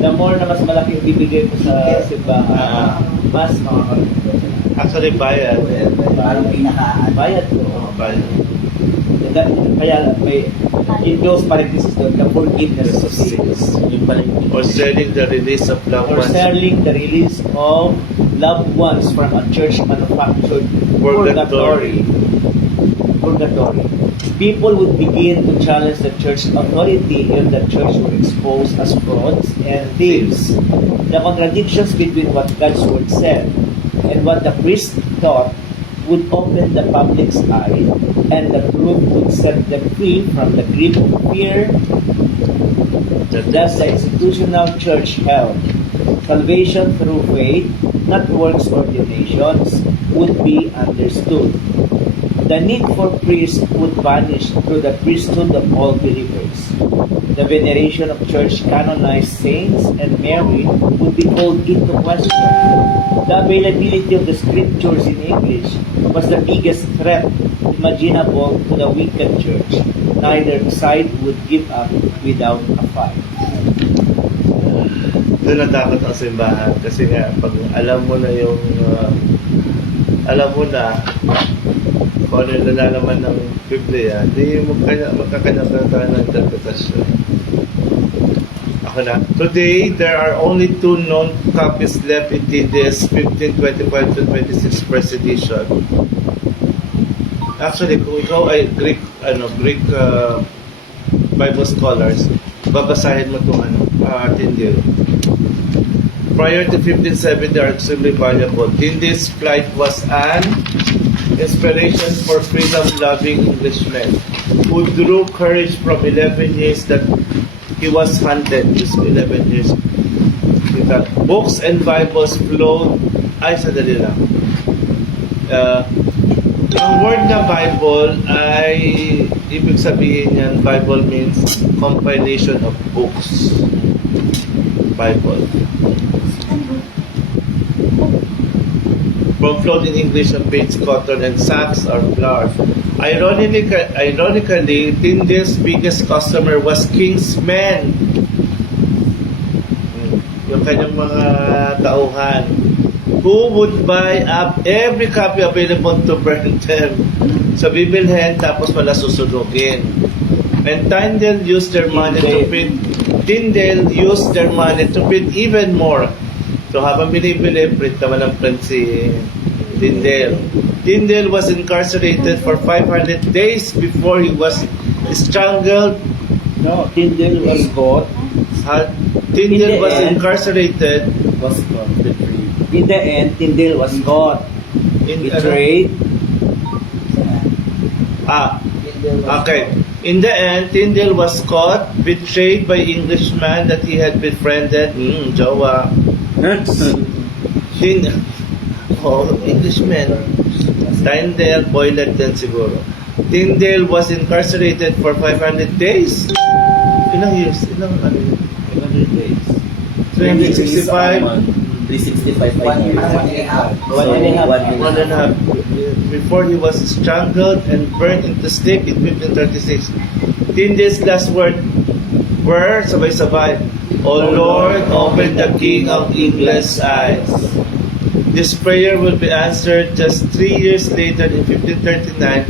The more na mas malaki yung bibigay ko sa simbahan, mas makakarating ko sa Actually, bayad. Parang bayad ko. Bayad. Kaya may in those parentheses doon, the forgiveness of sins. Yun pala yun. Or selling the release of loved Or ones. selling the release of loved ones from a church manufactured Purgatory. Purgatory. People would begin to challenge the church authority if the church were exposed as frauds and thieves. The contradictions between what God's word said and what the priest taught would open the public's eye, and the truth would set them free from the grip of fear that the institutional church held. Salvation through faith, not works or donations, would be understood. The need for priests would vanish through the priesthood of all believers. The veneration of church canonized saints and Mary would be called into question. The availability of the scriptures in English was the biggest threat imaginable to the wicked church. Neither side would give up without a fight. Doon natakot ang simbahan kasi nga pag alam mo na yung alam mo na kung ano yung nalalaman ng Biblia, di magkakanya-kanya tayo ng interpretasyon. Ako na. Today, there are only 2 known copies left in TDS 1525 to 26 first edition. Actually, kung ikaw ay Greek Bible scholars, babasahin mo itong Tyndale. Prior to 1570, they are extremely valuable. Tyndale's flight was an inspiration for freedom-loving Englishmen who drew courage from 11 years that he was hunted. Just 11 years. Books and Bibles flowed. Ay, sadali lang. Ang word na Bible ay ibig sabihin yan, Bible means compilation of books. Bible. From flowed in English on page cotton and sacks or flowers. Ironically, Tyndale's biggest customer was King's Men. Yung kanyang mga tauhan who would buy up every copy available to burn them. So, bibilhin, tapos wala susunugin. And Tyndale used their money to print even more. So, habang binibili, print naman ang print si Tyndale. Tyndale was incarcerated for 500 days before he was strangled. No, Tyndale was caught. Tyndale was end. incarcerated. Was God betrayed. In the end, Tyndale was caught, betrayed. Okay. In the end, Tyndale was caught, betrayed by Englishman that he had befriended. Jowa. Englishman. Tyndale, boylet din siguro. Tyndale was incarcerated for 500 days. Ilang years? Ilang 100 days. 365. 365 1 years. and a half. One and a half. Before he was strangled and burned into stake in 1536. Tyndale's last word were, sabay-sabay, O Lord, open the King of England's eyes. This prayer will be answered just 3 years later in 1539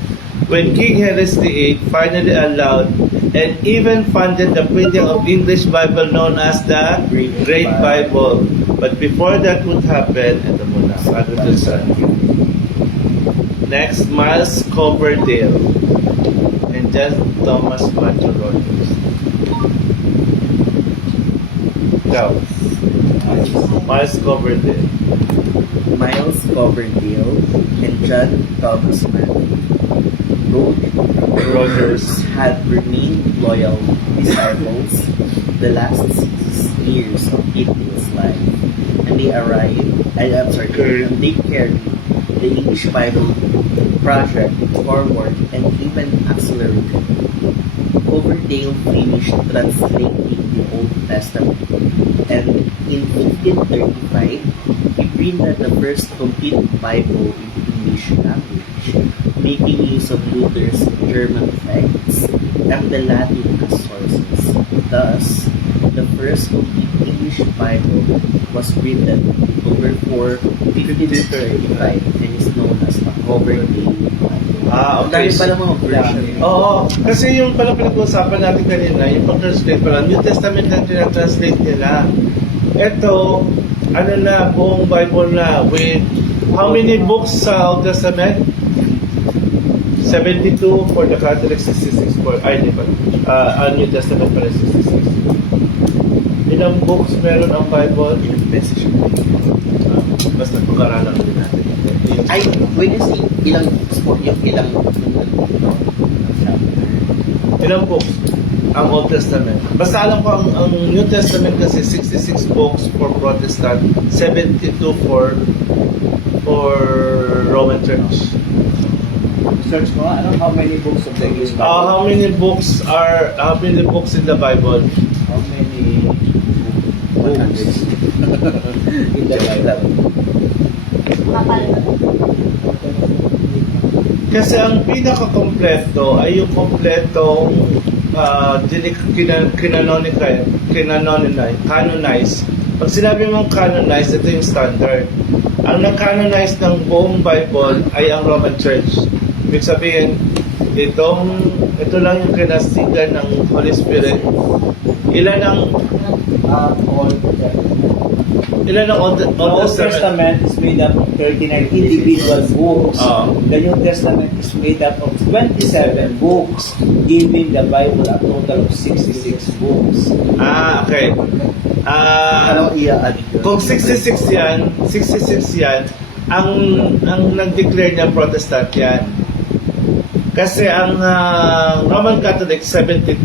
when King Henry VIII finally allowed and even funded the printing of English Bible known as the Great Bible. But before that would happen, ito muna, bago dun sa next, Miles Coverdale and John Thomas Matthew Rogers. Ikaw, Miles Coverdale. Miles Coverdale and John Thomas Matthew wrote Rogers had remained loyal disciples the last 6 years of Tyndale's life, and they carried the English Bible project forward and even accelerated. Coverdale finished translating the Old Testament, and in 1535, he printed the first complete Bible in English language, making use of Luther's German texts and the Latin as sources. Thus, the first complete English Bible was written October 4, 1535 and is known as the Coverdale Bible. Ah, Ang dami okay. pala mga version. Oo, kasi yung pala pinag-uusapan natin kanina, yung pag-translate pala, New Testament na tinatranslate nila. Ito, ano na, buong Bible na, with how many books sa Old Testament? 72 for the Catholic, 66 for, ay, di ba? New Testament pala 66. Ilang books meron ang Bible? Ilang beses siya. Basta pag-aralan din natin. Ay, when you say ilang sport yung ilang Ilang books ang Old Testament? Basta alam ko ang New Testament kasi 66 books for Protestant, 72 for Roman Church. Search mo, ano, how many books of the English Bible? How many books in the Bible? How many books in the Bible? Kapal. Kasi ang pinaka-kompleto ay yung kompletong canonize. Pag sinabi mong canonize, ito yung standard. Ang nag-canonize ng buong Bible ay ang Roman Church. Ibig sabihin, ito lang yung kinasigan ng Holy Spirit. Ilan ang Old The Old Testament is made up of 39 individual books. The New Testament is made up of 27 books, giving the Bible a total of 66 books. Okay. Anong i-add ko? Kung 66 yan, ang nag-declare niya Protestant yan. Kasi ang Roman Catholic 72.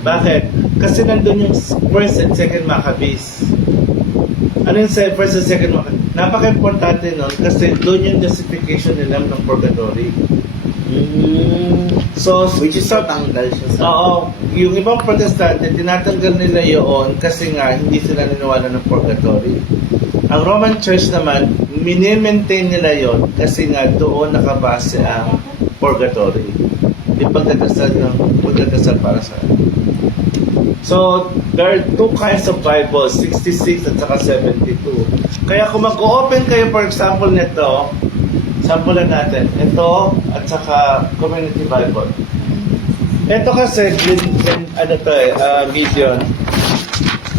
Bakit? Kasi nandun yung first and second Maccabees. Ano yung first and second Maccabees? Napaka-importante nun kasi doon yung justification nila ng purgatory. So, Which is tatanggal siya sa... Oo, yung ibang protestante, tinatanggal nila yun kasi nga hindi sila niniwala ng purgatory. Ang Roman Church naman, mini-maintain nila yon kasi nga doon nakabase ang purgatory. Yung pagdadasal para sa... So, there are two kinds of Bibles, 66 at saka 72. Kaya kung mag-open kayo, for example, nito, sampulan natin, ito at saka Community Bible. Ito kasi,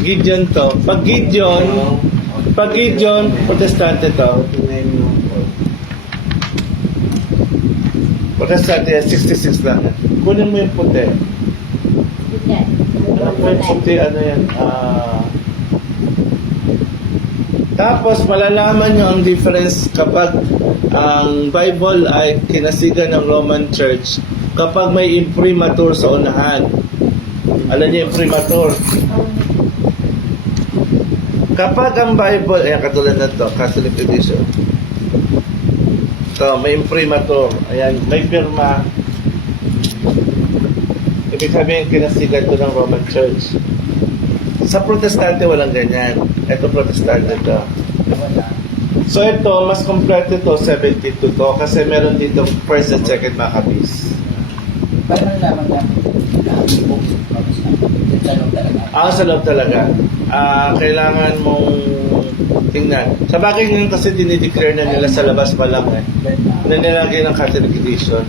Gideon to. Pag Gideon, Protestante to. Protestante, 66 lang. Kunin mo yung puti. Ano po yung puti, ano yan? Tapos, malalaman nyo ang difference kapag ang Bible ay kinasigan ng Roman Church kapag may imprimatur sa unahan. Alam niyo imprimatur? Kapag ang Bible, ayan, katulad na to, Catholic edition. So, may imprimatur. Ayan, may pirma. Ibig sabihin, kinasigan to ng Roman Church. Sa Protestante, walang ganyan. Ito, Protestante to. So, ito, mas kompleto ito, 72 to, kasi meron dito first and second Maccabees. Paano nalaman na books of Protestant? Sa loob talaga. Sa loob talaga. Kailangan mong tingnan. Sa bagay ngayon kasi dinideclare na nila sa labas pa lang na nilagay ng Catholic edition.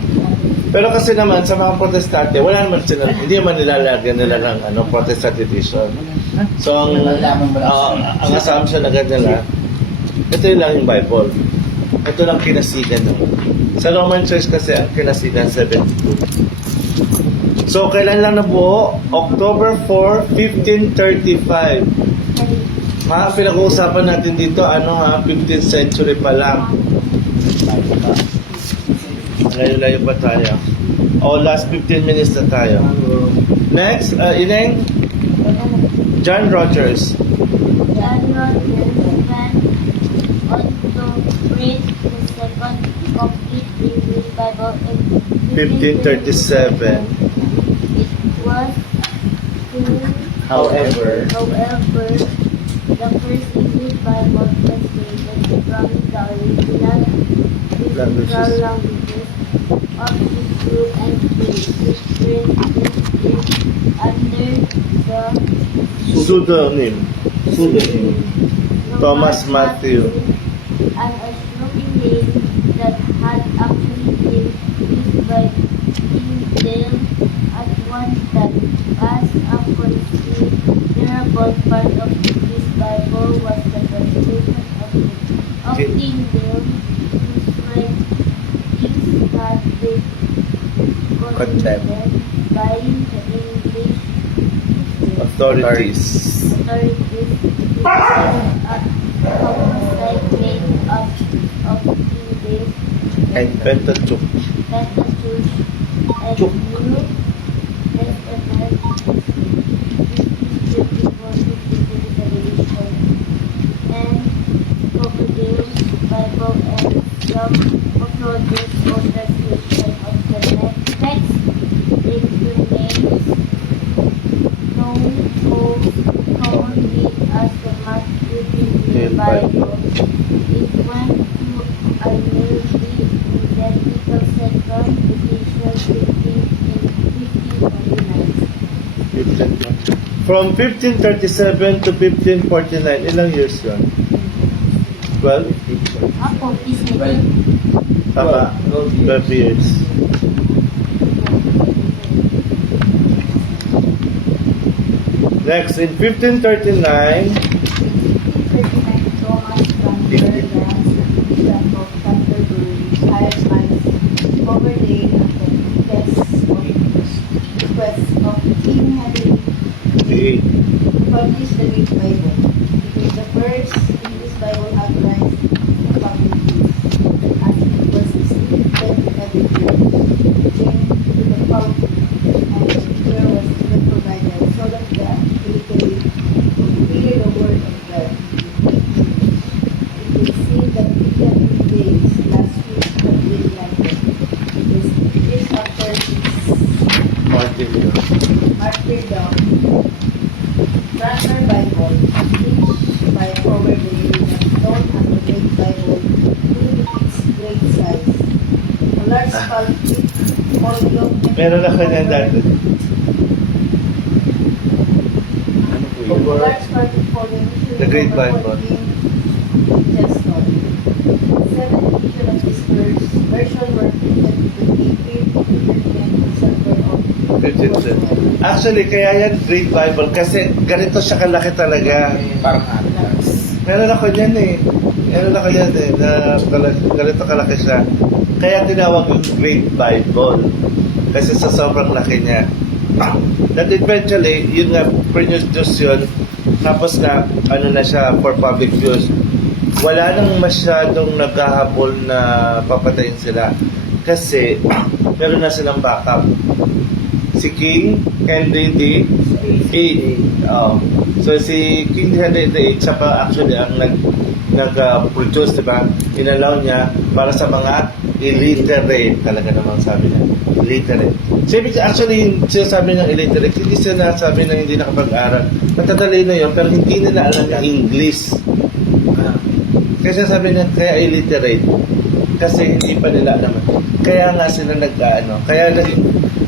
Pero kasi naman sa mga Protestante, wala naman sila, hindi naman nilalagyan nila ng Protestant edition. So ang assumption agad nila, ito lang yung Bible. Ito lang kinasigan nila. Sa Roman Church kasi ang kinasigan 72. So kailan lang nabuo? October 4, 1535. Mga pinag-uusapan natin dito, 15th century pa lang. Layo-layo pa tayo. Last 15 minutes na tayo. Next, Ineng? John Rogers. John Rogers went on to preach the second complete English Bible in 1537. It was soon. However, However, the first English Bible translated from the original physical languages of Hebrew and Greek, which printed under the Pseudonym. pseudonym. Thomas Matthew. an assumed name that had actually been used by Tyndale at one time. As a considerable part of this Bible was the translation of Tyndale, whose writings had been condemned by the English Authorities. authorities who said a homicide made up of Tyndale And Pentateuch. Pentateuch and Chuk. New Testament Revelation and Crocodile's Bible and some of Rogers' own translation of the text remains known most commonly as the Matthew Bible. It went to a nearly identical second edition printing in 1549. From 1537 to 1549, ilang years yun? 12? Ako, is Well, Tama. 12 years. Next, in 1539, Thomas Cranmer, Bishop of Canterbury, Ireland's overlay of the request of King Henry the to publish the Greek Bible. It is the first English Bible authorized in public use, as it was distributed every year, then to the public, and the prayer was even provided so that the illiterate could hear the word of God. It is seen that William days last week have been granted. It is years after his martyrdom. martyrdom. Cranmer Bible, published by Howard the known as the Great Bible, due to its great size. A large pulpit, folio, Meron ako niyan dati. Ano po a yun? large pulpit folio, The Great Bible. Teston. 7 editions of this version were printed between April 30 and December of 15th. Actually, kaya yan Great Bible kasi ganito siya kalaki talaga. parang atlas. Meron ako niyan eh. Meron ako yan eh, na ganito kalaki siya. Kaya tinawag yung Great Bible. Kasi sa sobrang laki niya. That eventually, yun nga, produce yun. Tapos na, ano na siya, for public use. Wala nang masyadong naghahabol na papatayin sila. Kasi, meron na silang backup. Si King Henry VIII. So si King Henry VIII, siya pa actually ang nag-produce, diba? Inalaw niya para sa mga illiterate. Talaga namang sabi niya. Illiterate. So, actually, yung sinasabi ng illiterate, hindi siya nasabi na hindi nakapag-aral. Matatalino yun, pero hindi nila alam ng English. Kasi sabi niya, kaya illiterate. Kasi hindi pa nila alam. Kaya nga sila nag-ano.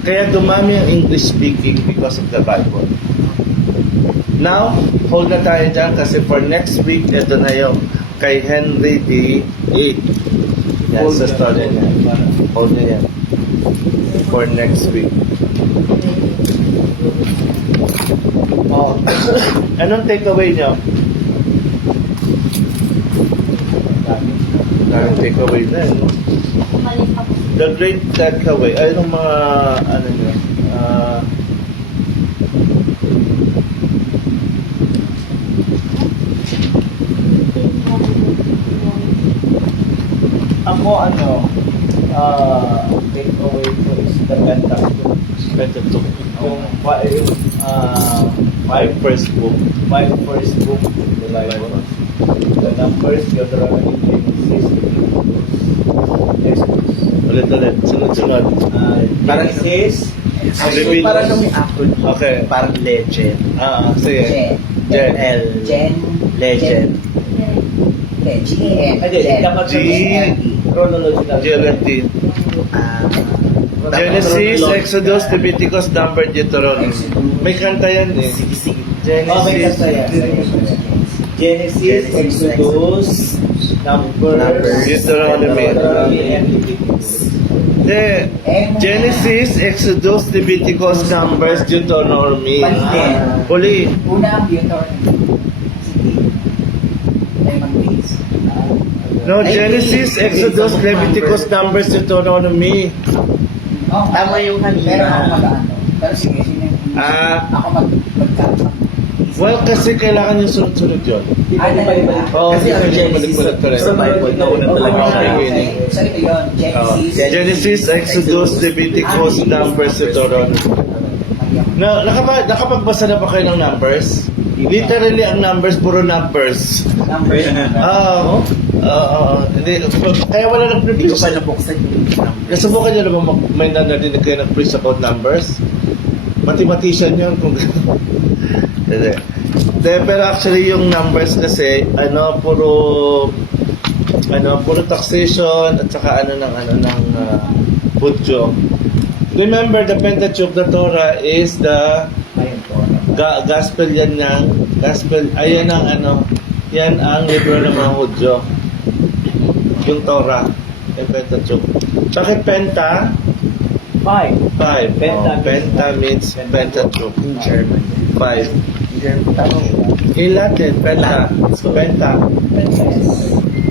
Kaya dumami ang English speaking because of the Bible. Now, hold na tayo dyan kasi for next week, ito na yung kay Henry VIII. Yan sa story niya. Hold na yan. For next week. Oh. Anong takeaway niyo? Daming takeaway na yun. Mali pa po. The great takeaway. Ay, anong mga, ano niyo? Ako take away ko is the Pentateuch. Pentateuch. Yung five first book of the Bible. The numbers, Deuteronomy, Genesis, Leviticus, Ulit. Sunod-sunod. Parang sis, Reveal. parang may acronym. Okay. Parang legend. Sige. Jen. Jen. Jen. Legend. G-E-N. Hindi, dapat G. chronological. Genesis. Genesis, Exodus, Leviticus, Number, Deuteronomy. May kanta yan eh. Sige. Oh, may kanta yan. Genesis, Exodus, Numbers, Deuteronomy. and Leviticus. Hindi. Genesis, Exodus, Leviticus, Numbers, Deuteronomy. Huli. Una ang Deuteronomy. Sige. May mag-base. No, Genesis, Exodus, Leviticus, Numbers, Deuteronomy. Oh, Tama yung kanina. Pero ako mag-ano. Pero sige, sino yung... Ako magkakap. Well, kasi kailangan yung sunod-sunod yun. Oo, Kasi ang Genesis sa Bible, nauna talaga siya. Okay. So ito yun, Genesis, Exodus, Leviticus, Numbers, Deuteronomy. Nakapagbasa na ba kayo ng numbers? Literally, ang numbers, puro numbers. Numbers. Hindi, kaya wala nang Hindi ko preach. pa nabuksan yung Nasubukan nyo na ba may narinig kayo ng preach about numbers? Mathematician yun. Kung Hindi. Pero actually, yung numbers kasi, puro taxation at saka ng Budyo. Remember, the Pentateuch, the Torah is the gospel yan yan ang libro ng mga Hudyo. Yung Torah, yung Pentateuch. Bakit Penta? 5. 5. Penta means Pentateuch. in German. 5. Tama mo. In Latin, Penta. Penta.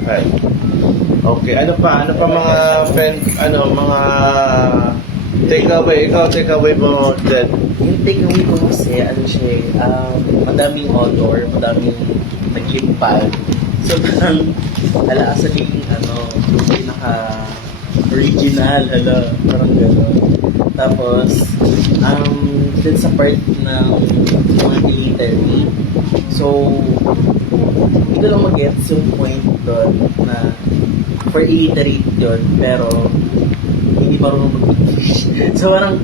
5. Okay, ano pa mga mga takeaway? Ikaw, takeaway mo, Jed. Yung takeaway ko kasi, madaming author, madaming nag-impal. So, parang, actually, yung pinaka-original, parang gano'n. Tapos, dun sa part ng mga military, so, hindi ko lang mag-gets yung point doon na for illiterate yun, pero hindi marunong mag-English. So parang,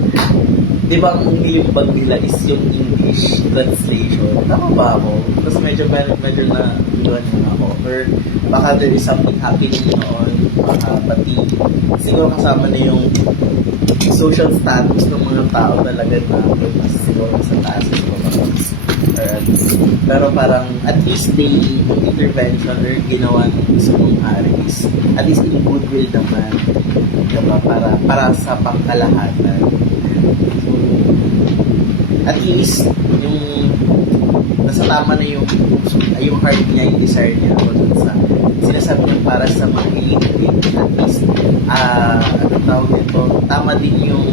di ba ang nilibag nila is yung English translation? Tama ba ako? Tapos medyo na iwan lang ako. Or baka there is something happening noon, baka pati siguro kasama na yung social status ng mga tao talaga na mas siguro sa taas ng mga pero parang at least yung intervention or ginawa ng gusto mong hari is at least in goodwill naman, diba? Para sa pangkalahatan. So, at least yung nasa tama na yung heart niya, yung desire niya dun sa sinasabi niya para sa mga illiterate. At least tawag nito, tama din yung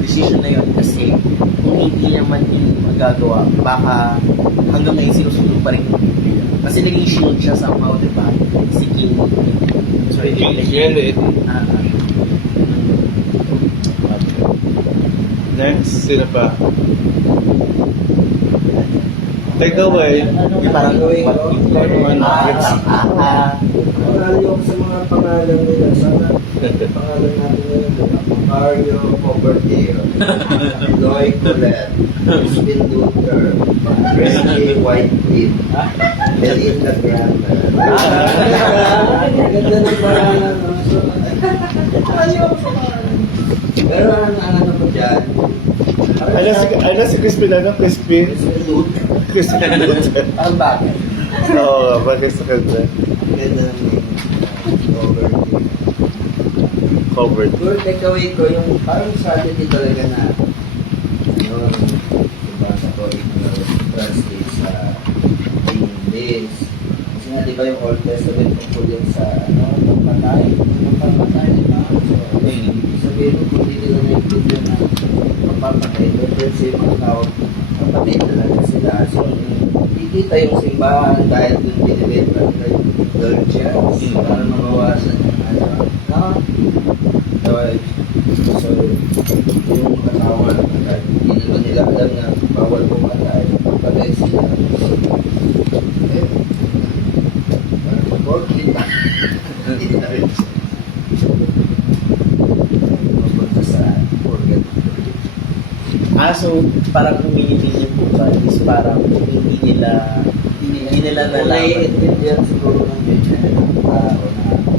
decision na yun kasi kung hindi naman yung magagawa, baka hanggang ngayon sinusunod pa rin yung Biblia. Kasi naging shield siya somehow, di ba? Si King. Sorry, Next, sino pa? Takeaway. yung parang Yung sa mga pangalan nila, sana pangalan natin ngayon, Mario Coverdale, Lloyd Colette, Crispin Luther, Randy Whitefield, Melinda Granter. Ganda ng pangalan. Pero ano mo dyan? Ano si Crispin? Crispin Luther. Ang bakit? Oo, bakit sa kanya? Ganda ng Covered. Siguro takeaway ko yung parang strategy talaga na nabasa ko translate sa English. Kasi nga di ba yung Old Testament tungkol yun sa pagpatay, diba? So, ibig sabihin kung hindi nila na-include yun na pagpapatay, pero sa mga tawag, kapatid talaga sila. So, kikita yung simbahan dahil dun binibenta nila yung indulgence para mabawasan yung So, yung mga tao hindi naman nila alam na bawal pumatay, patay sila. Pork kita. Hindi na rin siya. Kaso, parang ang meaning yung buka is parang hindi nila Kung nalaman. naiintindihan siguro ng ganyan na tao na